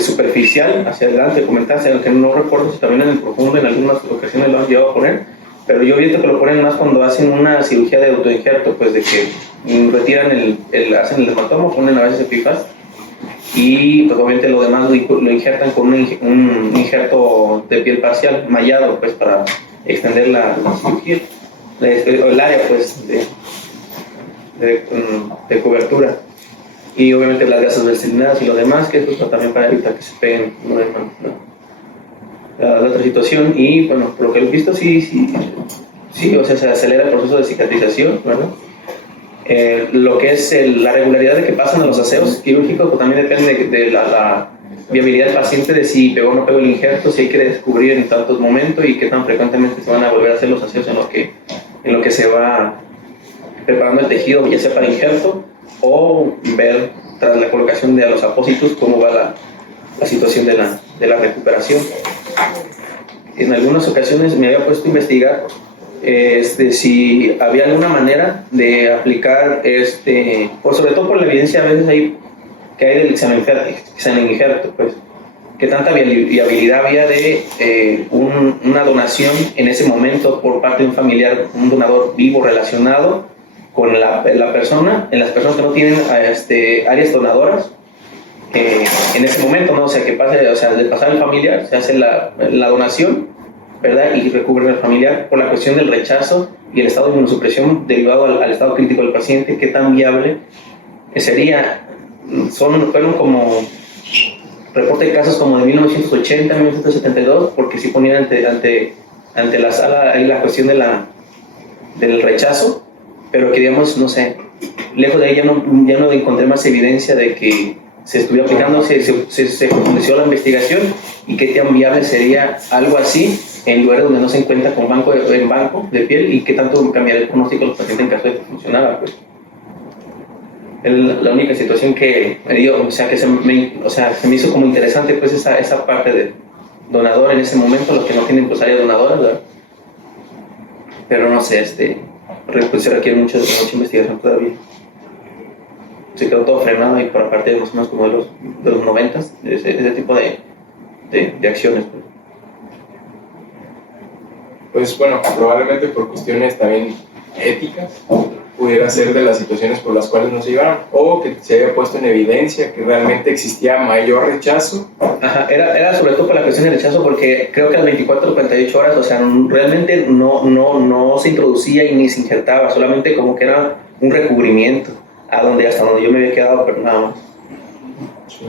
superficial hacia adelante, comentaste, aunque no recuerdo si también en el profundo en algunas ocasiones lo han llevado a poner, pero yo he visto que lo ponen más cuando hacen una cirugía de autoinjerto, pues de que retiran hacen el hematoma, ponen a veces epifas y pues obviamente lo demás lo injertan con un injerto de piel parcial, mallado, pues para extender la cirugía, el área pues de cobertura. Y obviamente las gasas vescinadas y lo demás, que es también para evitar que se peguen la otra situación. Y bueno, por lo que he visto, sí, o sea, se acelera el proceso de cicatrización, ¿verdad? Lo que es la regularidad de que pasan a los aseos quirúrgicos, pues también depende de la viabilidad del paciente, de si pegó o no pegó el injerto, si hay que descubrir en tantos momentos y qué tan frecuentemente se van a volver a hacer los aseos en lo que se va preparando el tejido, ya sea para injerto, o ver tras la colocación de los apósitos cómo va la situación de la recuperación. En algunas ocasiones me había puesto a investigar si había alguna manera de aplicar, sobre todo por la evidencia a veces que hay del examen injerto, pues, que tanta viabilidad había de una donación en ese momento por parte de un familiar, un donador vivo relacionado con la persona, en las personas que no tienen áreas donadoras, en ese momento, ¿no? O sea, que pase, o sea, de pasar el familiar, se hace la donación, ¿verdad? Y recubren al familiar por la cuestión del rechazo y el estado de inmunosupresión derivado al estado crítico del paciente, qué tan viable sería. Fueron como reporte de casos como de 1980, 1972, porque sí ponían ante la sala la cuestión del rechazo, pero que digamos, no sé, lejos de ahí ya no encontré más evidencia de que se estuviera aplicando, se comenzó la investigación y qué tan viable sería algo así en lugares donde no se encuentra con banco de piel y qué tanto cambiaría el pronóstico de los pacientes en caso de que funcionara, pues. Es la única situación que me dio, o sea, se me hizo como interesante, pues, esa parte de donador en ese momento, los que no tienen pues área donadora, ¿verdad? Pero no sé, pues se requiere mucha investigación todavía. Se quedó todo frenado y por aparte de más o menos como de los 90s, ese tipo de acciones. Pues bueno, probablemente por cuestiones también éticas, pudiera ser de las situaciones por las cuales no se llevaron, o que se haya puesto en evidencia que realmente existía mayor rechazo. Ajá, era sobre todo por la cuestión del rechazo, porque creo que a las 24 o 48 horas, o sea, realmente no se introducía y ni se injertaba, solamente como que era un recubrimiento, hasta donde yo me había quedado, pero nada más. Sí.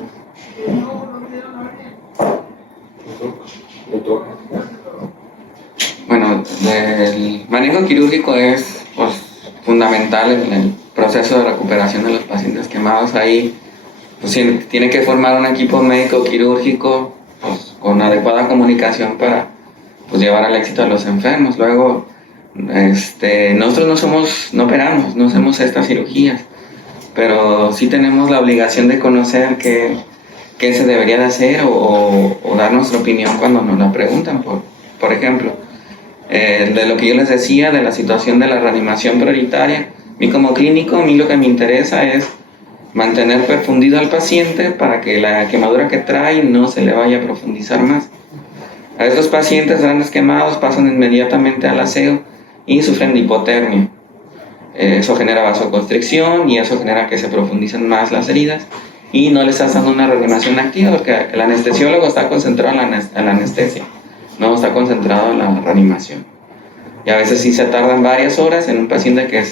Bueno, el manejo quirúrgico es pues, fundamental en el proceso de recuperación de los pacientes quemados. Ahí pues, tiene que formar un equipo médico quirúrgico pues, con adecuada comunicación para pues, llevar al éxito a los enfermos. Luego, nosotros no operamos, no hacemos estas cirugías, pero sí tenemos la obligación de conocer qué se debería de hacer o dar nuestra opinión cuando nos la preguntan. Por ejemplo, de lo que yo les decía de la situación de la reanimación prioritaria, a mí como clínico, a mí lo que me interesa es mantener perfundido al paciente para que la quemadura que trae no se le vaya a profundizar más. A estos pacientes grandes quemados pasan inmediatamente al aseo y sufren de hipotermia. Eso genera vasoconstricción y eso genera que se profundicen más las heridas y no le estás dando una reanimación activa porque el anestesiólogo está concentrado en la anestesia, no está concentrado en la reanimación. Y a veces sí se tardan varias horas en un paciente que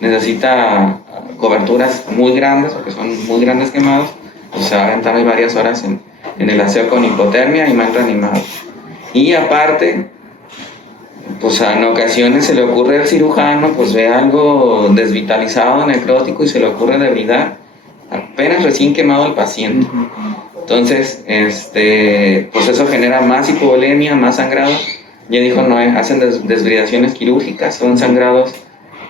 necesita coberturas muy grandes o que son muy grandes quemados, pues se va a aventar varias horas en el aseo con hipotermia y mal reanimado. Y aparte, pues en ocasiones se le ocurre al cirujano, pues ve algo desvitalizado, necrótico y se le ocurre debridar apenas recién quemado el paciente. Entonces, pues eso genera más hipovolemia, más sangrado. Ya dijo Noé, hacen desbridaciones quirúrgicas, son sangrados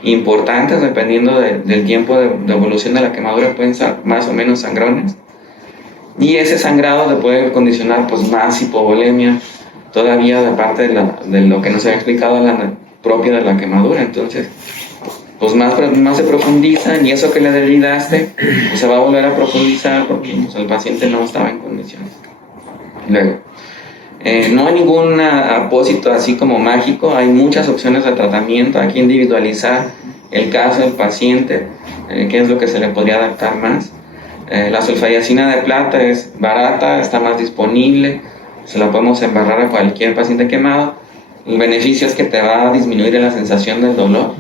importantes dependiendo del tiempo de evolución de la quemadura, pueden ser más o menos sangrones. Y ese sangrado le puede condicionar pues más hipovolemia, todavía de parte de lo que nos había explicado propio de la quemadura. Entonces, pues más se profundizan, y eso que le derivaste pues se va a volver a profundizar porque pues, el paciente no estaba en condiciones. Luego, no hay ningún apósito así como mágico, hay muchas opciones de tratamiento, hay que individualizar el caso del paciente, qué es lo que se le podría adaptar más. La sulfadiazina de plata es barata, está más disponible, se la podemos embarrar a cualquier paciente quemado. El beneficio es que te va a disminuir la sensación del dolor.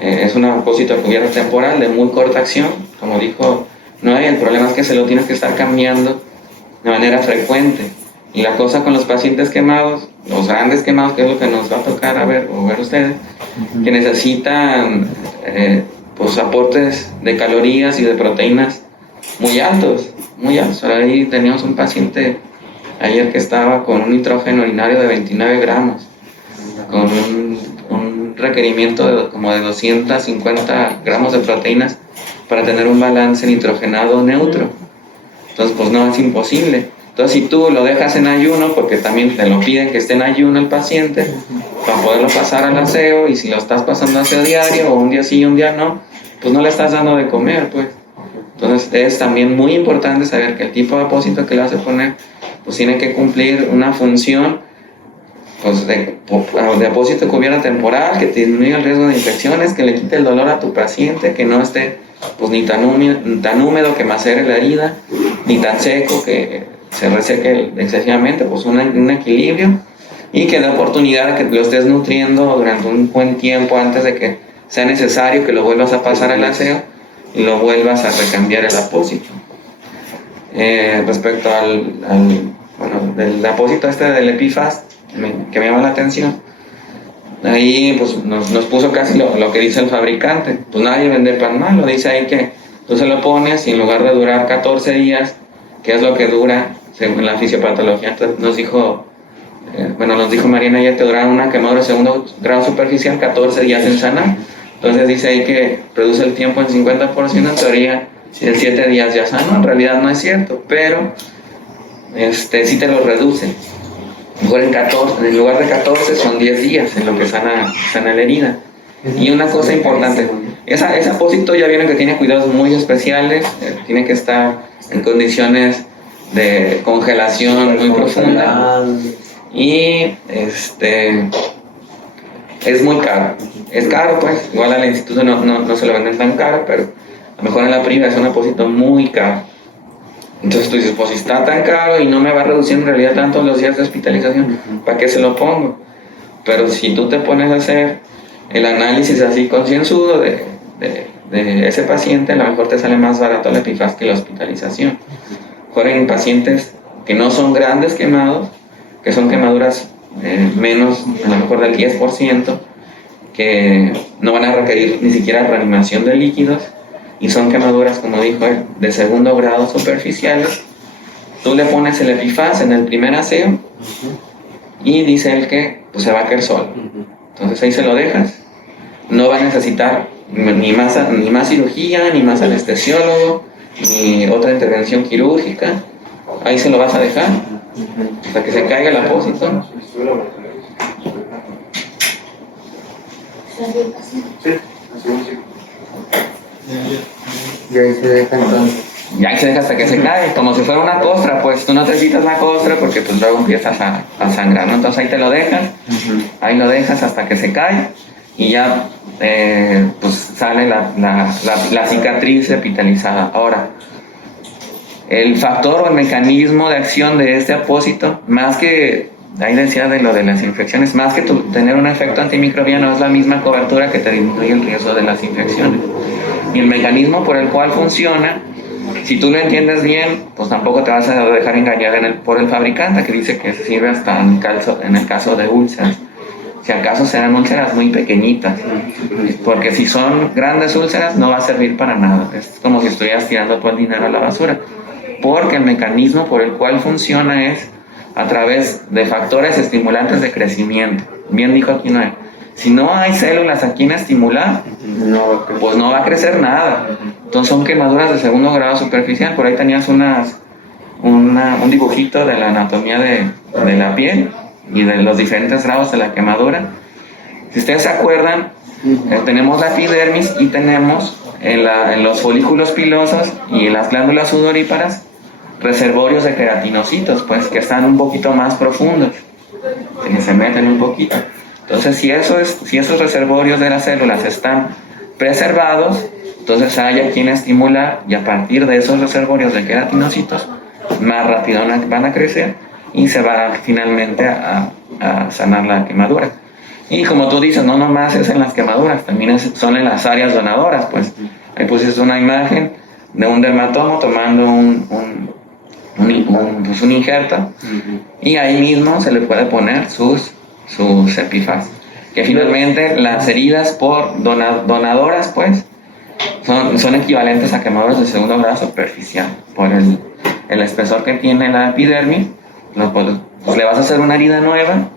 Es un apósito de cubierta temporal de muy corta acción, como dijo Noé, el problema es que se lo tienes que estar cambiando de manera frecuente. Y la cosa con los pacientes quemados, los grandes quemados, que es lo que nos va a tocar a ver o ver ustedes, que necesitan pues aportes de calorías y de proteínas muy altos, muy altos. Ahí teníamos un paciente ayer que estaba con un nitrógeno urinario de 29 gramos, con un requerimiento de como de 250 gramos de proteínas para tener un balance nitrogenado neutro. Entonces, pues no, es imposible. Entonces, si tú lo dejas en ayuno, porque también te lo piden que esté en ayuno el paciente, para poderlo pasar al aseo, y si lo estás pasando aseo diario, o un día sí y un día no, pues no le estás dando de comer, pues. Entonces, es también muy importante saber que el tipo de apósito que le vas a poner, pues tiene que cumplir una función pues, de apósito de cubierta temporal, que disminuya el riesgo de infecciones, que le quite el dolor a tu paciente, que no esté pues, ni tan húmedo que macere la herida, ni tan seco que se reseque excesivamente, pues un equilibrio, y que dé oportunidad de que lo estés nutriendo durante un buen tiempo antes de que sea necesario que lo vuelvas a pasar al aseo y lo vuelvas a recambiar el apósito. Respecto del apósito del EpiFast, que me llama la atención, ahí pues nos puso casi lo que dice el fabricante. Pues nadie vende pan malo, dice ahí que tú se lo pones y en lugar de durar 14 días, que es lo que dura según la fisiopatología, entonces nos dijo Mariana ayer que duraba una quemadura de segundo grado superficial 14 días en sanar. Entonces dice ahí que reduce el tiempo en 50%, en teoría en 7 días ya sano. En realidad no es cierto, pero sí te lo reduce. Mejor en lugar de 14 son 10 días en lo que sana la herida. Y una cosa importante, ese apósito ya vieron que tiene cuidados muy especiales, tiene que estar en condiciones de congelación muy profunda, y es muy caro. Es caro, pues, igual al instituto no se lo venden tan caro, pero a lo mejor en la privada es un apósito muy caro. Entonces tú dices, pues si está tan caro y no me va a reducir en realidad tanto los días de hospitalización, ¿para qué se lo pongo? Pero si tú te pones a hacer el análisis así concienzudo de ese paciente, a lo mejor te sale más barato la EpiFast que la hospitalización. Mejor en pacientes que no son grandes quemados, que son quemaduras menos, a lo mejor del 10%, que no van a requerir ni siquiera reanimación de líquidos, y son quemaduras, como dijo él, de segundo grado superficiales. Tú le pones el EpiFast en el primer aseo y dice él que pues, se va a caer solo. Entonces ahí se lo dejas, no va a necesitar ni más cirugía, ni más anestesiólogo, ni otra intervención quirúrgica. Ahí se lo vas a dejar hasta que se caiga el apósito. Y ahí se deja entonces. Y ahí se deja hasta que se cae, como si fuera una costra, pues tú no te quitas la costra porque pues luego empiezas a sangrar, ¿no? Entonces ahí te lo dejas, ahí lo dejas hasta que se cae y ya pues sale la cicatriz epitalizada. Ahora, el factor o el mecanismo de acción de este apósito, más que, ahí decía de lo de las infecciones, más que tener un efecto antimicrobiano, es la misma cobertura que te disminuye el riesgo de las infecciones. Y el mecanismo por el cual funciona, si tú lo entiendes bien, pues tampoco te vas a dejar engañar por el fabricante, que dice que sirve hasta en el caso de úlceras. Si acaso serán úlceras muy pequeñitas, porque si son grandes úlceras no va a servir para nada. Es como si estuvieras tirando todo el dinero a la basura, porque el mecanismo por el cual funciona es a través de factores estimulantes de crecimiento. Bien dijo aquí Noé, si no hay células aquí en estimular, pues no va a crecer nada. Entonces son quemaduras de segundo grado superficial. Por ahí tenías un dibujito de la anatomía de la piel y de los diferentes grados de la quemadura. Si ustedes se acuerdan, Tenemos la epidermis y tenemos en los folículos pilosos y en las glándulas sudoríparas reservorios de queratinocitos, pues, que están un poquito más profundos, que se meten un poquito. Entonces, si esos reservorios de las células están preservados, entonces hay a quien estimular, y a partir de esos reservorios de queratinocitos más rápido van a crecer y se va finalmente a sanar la quemadura. Y como tú dices, no nomás es en las quemaduras, también son en las áreas donadoras, pues. Ahí pusiste una imagen de un dermatomo tomando un injerto, y ahí mismo se le puede poner sus epifas, que finalmente las heridas por donadoras, pues, son equivalentes a quemaduras de segundo grado superficial, por el espesor que tiene la epidermis. Pues le vas a hacer una herida nueva.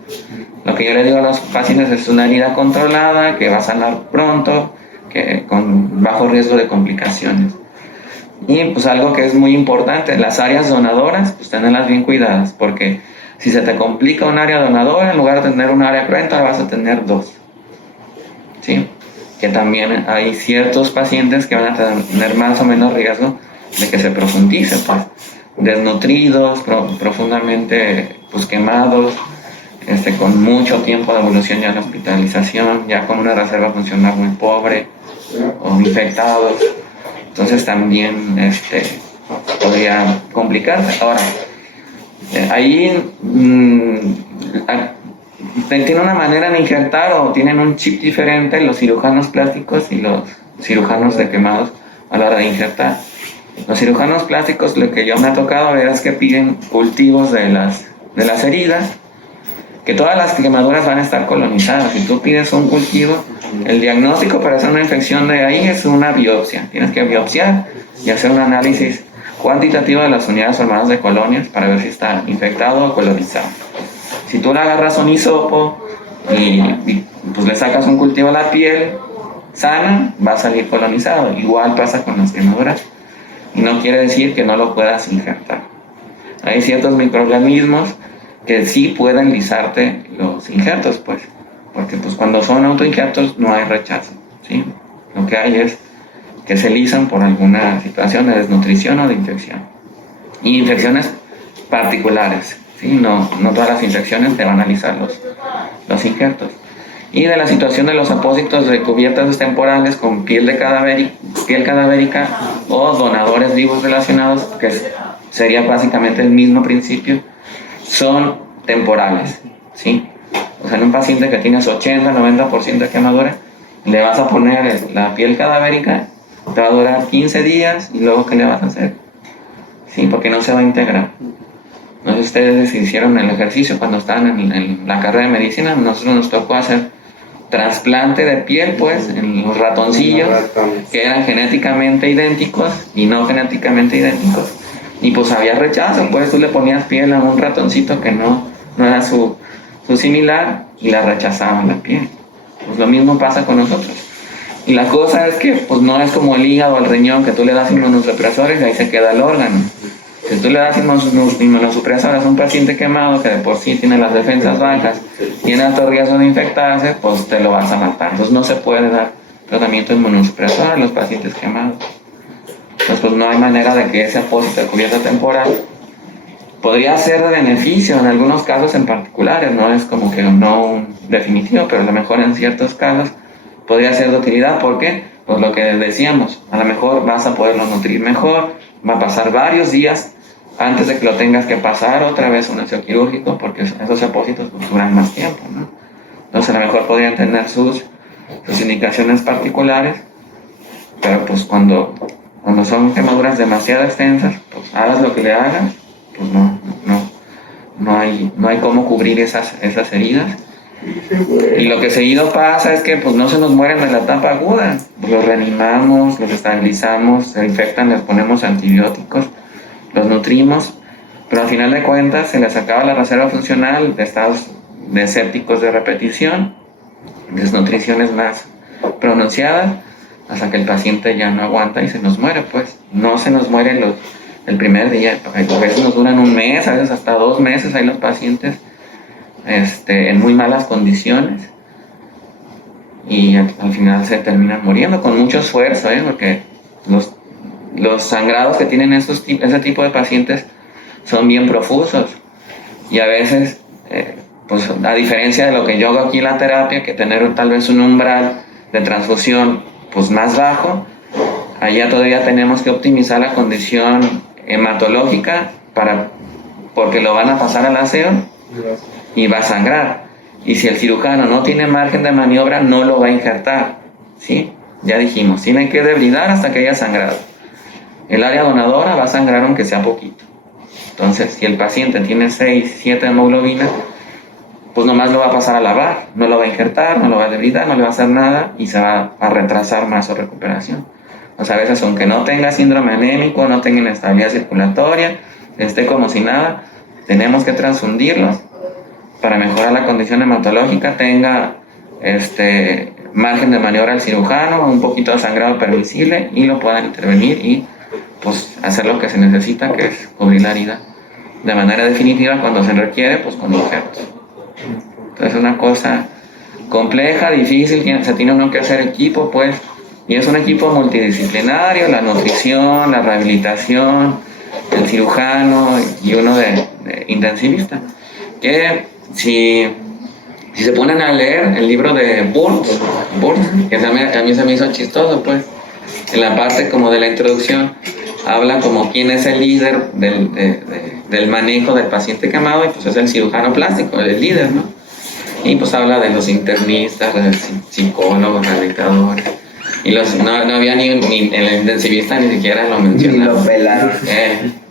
Lo que yo le digo a los pacientes es una herida controlada, que va a sanar pronto, que con bajo riesgo de complicaciones. Y pues algo que es muy importante, las áreas donadoras, pues tenerlas bien cuidadas, porque si se te complica un área donadora, en lugar de tener un área cruenta, vas a tener dos. ¿Sí? Que también hay ciertos pacientes que van a tener más o menos riesgo de que se profundice, pues, desnutridos, profundamente pues, quemados, con mucho tiempo de evolución ya en la hospitalización, ya con una reserva funcional muy pobre, o infectados. Entonces también podría complicarse. Ahora, ahí tiene una manera de injertar o tienen un chip diferente los cirujanos plásticos y los cirujanos de quemados a la hora de injertar. Los cirujanos plásticos, lo que yo me ha tocado ver es que piden cultivos de las heridas, que todas las quemaduras van a estar colonizadas. Si tú pides un cultivo, el diagnóstico para hacer una infección de ahí es una biopsia. Tienes que biopsiar y hacer un análisis cuantitativo de las unidades formadas de colonias para ver si está infectado o colonizado. Si tú le agarras un hisopo y pues le sacas un cultivo a la piel sana, va a salir colonizado. Igual pasa con las quemaduras. Y no quiere decir que no lo puedas injertar. Hay ciertos microorganismos que sí pueden lisarte los injertos, pues, porque pues cuando son autoinjertos no hay rechazo, ¿sí? Lo que hay es que se lisan por alguna situación de desnutrición o de infección. Y infecciones particulares, ¿sí? No todas las infecciones te van a lisar los injertos. Y de la situación de los apósitos de cubiertas temporales con piel cadavérica o donadores vivos relacionados, que sería básicamente el mismo principio, son temporales, ¿sí? O sea, en un paciente que tienes 80-90% de quemadura, le vas a poner la piel cadavérica, te va a durar 15 días y luego ¿qué le vas a hacer? ¿Sí? Porque no se va a integrar. No sé si ustedes hicieron el ejercicio cuando estaban en la carrera de medicina. Nosotros nos tocó hacer trasplante de piel, pues, en los ratoncillos que eran genéticamente idénticos y no genéticamente idénticos. Y pues había rechazo, pues tú le ponías piel a un ratoncito que no era su similar y la rechazaban la piel. Pues lo mismo pasa con nosotros. Y la cosa es que pues no es como el hígado o el riñón, que tú le das inmunosupresores y ahí se queda el órgano. Si tú le das inmunosupresores a un paciente quemado que de por sí tiene las defensas bajas, tiene alto riesgo de infectarse, pues te lo vas a matar. Entonces no se puede dar tratamiento inmunosupresor a los pacientes quemados. Entonces pues no hay manera de que ese apósito de cubierta temporal podría ser de beneficio en algunos casos en particulares. No es como que no un definitivo, pero a lo mejor en ciertos casos podría ser de utilidad. ¿Por qué? Pues lo que decíamos, a lo mejor vas a poderlo nutrir mejor, va a pasar varios días antes de que lo tengas que pasar otra vez un ácido quirúrgico, porque esos apósitos pues, duran más tiempo, ¿no? Entonces a lo mejor podrían tener sus indicaciones particulares, pero pues cuando son quemaduras demasiado extensas, pues hagas lo que le hagas, pues no hay cómo cubrir esas heridas. Y lo que seguido pasa es que pues no se nos mueren en la etapa aguda, pues los reanimamos, los estabilizamos, se infectan, les ponemos antibióticos, los nutrimos, pero al final de cuentas se les acaba la reserva funcional de estados sépticos de repetición, desnutriciones más pronunciadas, hasta que el paciente ya no aguanta y se nos muere. Pues no se nos muere el primer día, a veces nos duran un mes, a veces hasta 2 meses hay los pacientes en muy malas condiciones, y al final se terminan muriendo con mucho esfuerzo, porque los sangrados que tienen ese tipo de pacientes son bien profusos y a veces, pues a diferencia de lo que yo hago aquí en la terapia, que tener tal vez un umbral de transfusión pues más bajo, allá todavía tenemos que optimizar la condición hematológica porque lo van a pasar al aseo y va a sangrar. Y si el cirujano no tiene margen de maniobra, no lo va a injertar, ¿sí? Ya dijimos, tiene que debridar hasta que haya sangrado. El área donadora va a sangrar aunque sea poquito. Entonces, si el paciente tiene 6, 7 de hemoglobina, pues nomás lo va a pasar a lavar, no lo va a injertar, no lo va a debridar, no le va a hacer nada y se va a retrasar más su recuperación. O sea, a veces aunque no tenga síndrome anémico, no tenga inestabilidad circulatoria, esté como si nada, tenemos que transfundirlos para mejorar la condición hematológica, tenga margen de maniobra al cirujano, un poquito de sangrado permisible y lo puedan intervenir y pues hacer lo que se necesita, que es cubrir la herida de manera definitiva cuando se requiere, pues con injertos. Entonces es una cosa compleja, difícil, se tiene uno que hacer equipo, pues, y es un equipo multidisciplinario, la nutrición, la rehabilitación, el cirujano y uno de intensivista. Que si se ponen a leer el libro de Burns, que a mí se me hizo chistoso, pues, en la parte como de la introducción, habla como quién es el líder del manejo del paciente quemado, y pues es el cirujano plástico, el líder, ¿no? Y pues habla de los internistas, de psicólogos, rehabilitadores. Y no había ni en el intensivista ni siquiera lo mencionaba. Ni lo pelaron.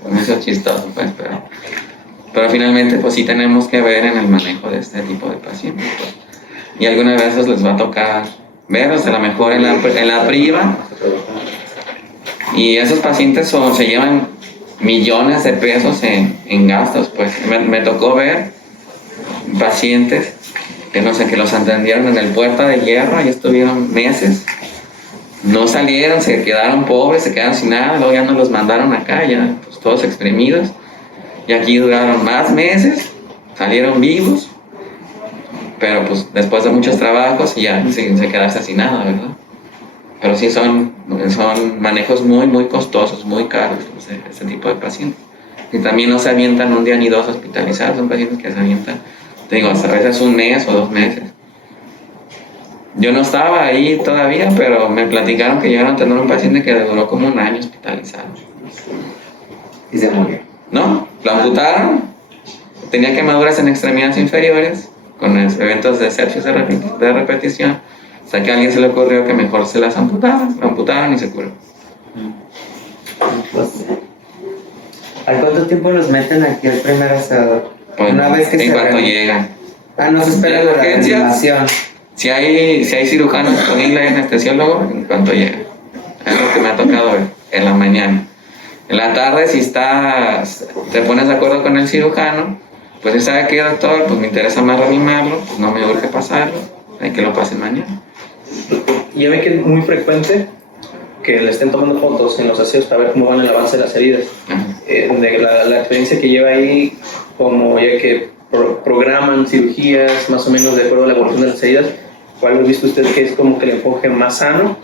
Me hizo chistoso, pues, pero finalmente pues sí tenemos que ver en el manejo de este tipo de pacientes, pues. Y algunas veces les va a tocar verlos, a lo mejor en la priva, y esos pacientes se llevan millones de pesos en gastos, pues. Me tocó ver pacientes que no sé, que los atendieron en el Puerta de Hierro y estuvieron meses, no salieron, se quedaron pobres, se quedaron sin nada, luego ya nos los mandaron acá, ya pues todos exprimidos, y aquí duraron más meses, salieron vivos, pero pues después de muchos trabajos y ya sin quedarse sin nada, ¿verdad? Pero sí son manejos muy, muy costosos, muy caros, ese tipo de pacientes. Y también no se avientan un día ni dos hospitalizados, son pacientes que se avientan, te digo, hasta a veces un mes o 2 meses. Yo no estaba ahí todavía, pero me platicaron que llegaron a tener un paciente que duró como 1 año hospitalizado. Y se murió. No, lo amputaron, tenía quemaduras en extremidades inferiores, con eventos de sepsis de repetición, hasta que a alguien se le ocurrió que mejor se las amputaron, lo amputaron y se curó. Pues, ¿a cuánto tiempo los meten aquí al primer asador? Pues, una vez que en cuanto llegan. no se espera la reanimación. Si hay cirujano disponible, anestesiólogo, en cuanto llega. Es lo que me ha tocado ver, en la mañana. En la tarde, si te pones de acuerdo con el cirujano, pues si sabe que doctor, pues me interesa más reanimarlo, pues no me urge pasarlo, hay que lo pasen mañana. Y ya ve que es muy frecuente que le estén tomando fotos en los aseos para ver cómo van el avance de las heridas. De la experiencia que lleva ahí, como ya que programan cirugías más o menos de acuerdo a la evolución de las heridas, ¿cuál ha visto usted que es como que el enfoque más sano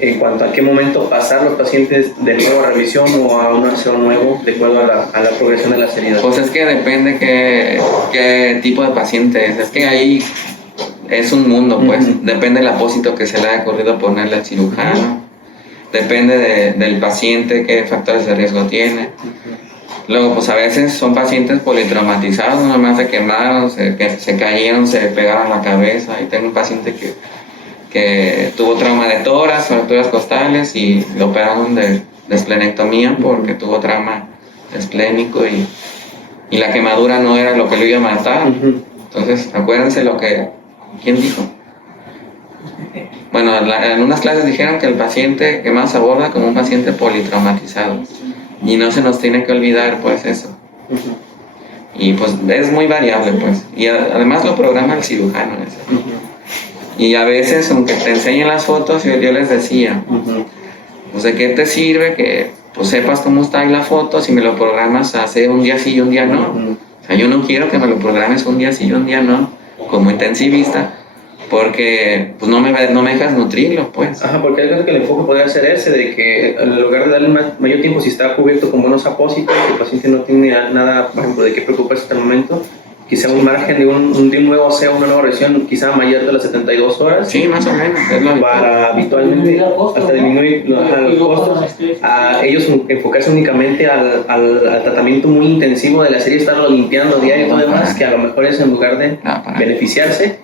en cuanto a qué momento pasar los pacientes de nuevo a revisión o a un aseo nuevo de acuerdo a la progresión de las heridas? Pues es que depende qué tipo de paciente es que ahí es un mundo, pues. Depende del apósito que se le haya ocurrido ponerle al cirujano, depende del paciente, qué factores de riesgo tiene. Luego, pues a veces son pacientes politraumatizados, no nomás se quemaron, se cayeron, se pegaron la cabeza. Y tengo un paciente que tuvo trauma de tórax, fracturas costales, y lo operaron de esplenectomía porque tuvo trauma esplénico y la quemadura no era lo que lo iba a matar. Entonces, acuérdense ¿quién dijo? Bueno, en unas clases dijeron que el paciente quemado se aborda como un paciente politraumatizado. Y no se nos tiene que olvidar, pues, eso. Y pues es muy variable, pues. Y además lo programa el cirujano, eso. Y a veces, aunque te enseñen las fotos, yo les decía, pues, ¿de qué te sirve que pues sepas cómo está ahí la foto si me lo programas hace un día sí y un día no? O sea, yo no quiero que me lo programes un día sí y un día no, como intensivista, porque pues no me dejas nutrirlo, pues. Ajá, porque hay que el enfoque podría ser ese, de que en lugar de darle mayor tiempo, si está cubierto con buenos apósitos, el paciente no tiene nada, por ejemplo, de qué preocuparse hasta el momento, quizá un margen de un nuevo aseo, una nueva revisión, quizá mayor de las 72 horas. Sí, más o menos, es lo Para habitualmente hasta disminuir los costos, a ellos enfocarse únicamente al tratamiento muy intensivo de la serie, estarlo limpiando diario y todo demás, que a lo mejor es en lugar de No, para beneficiarse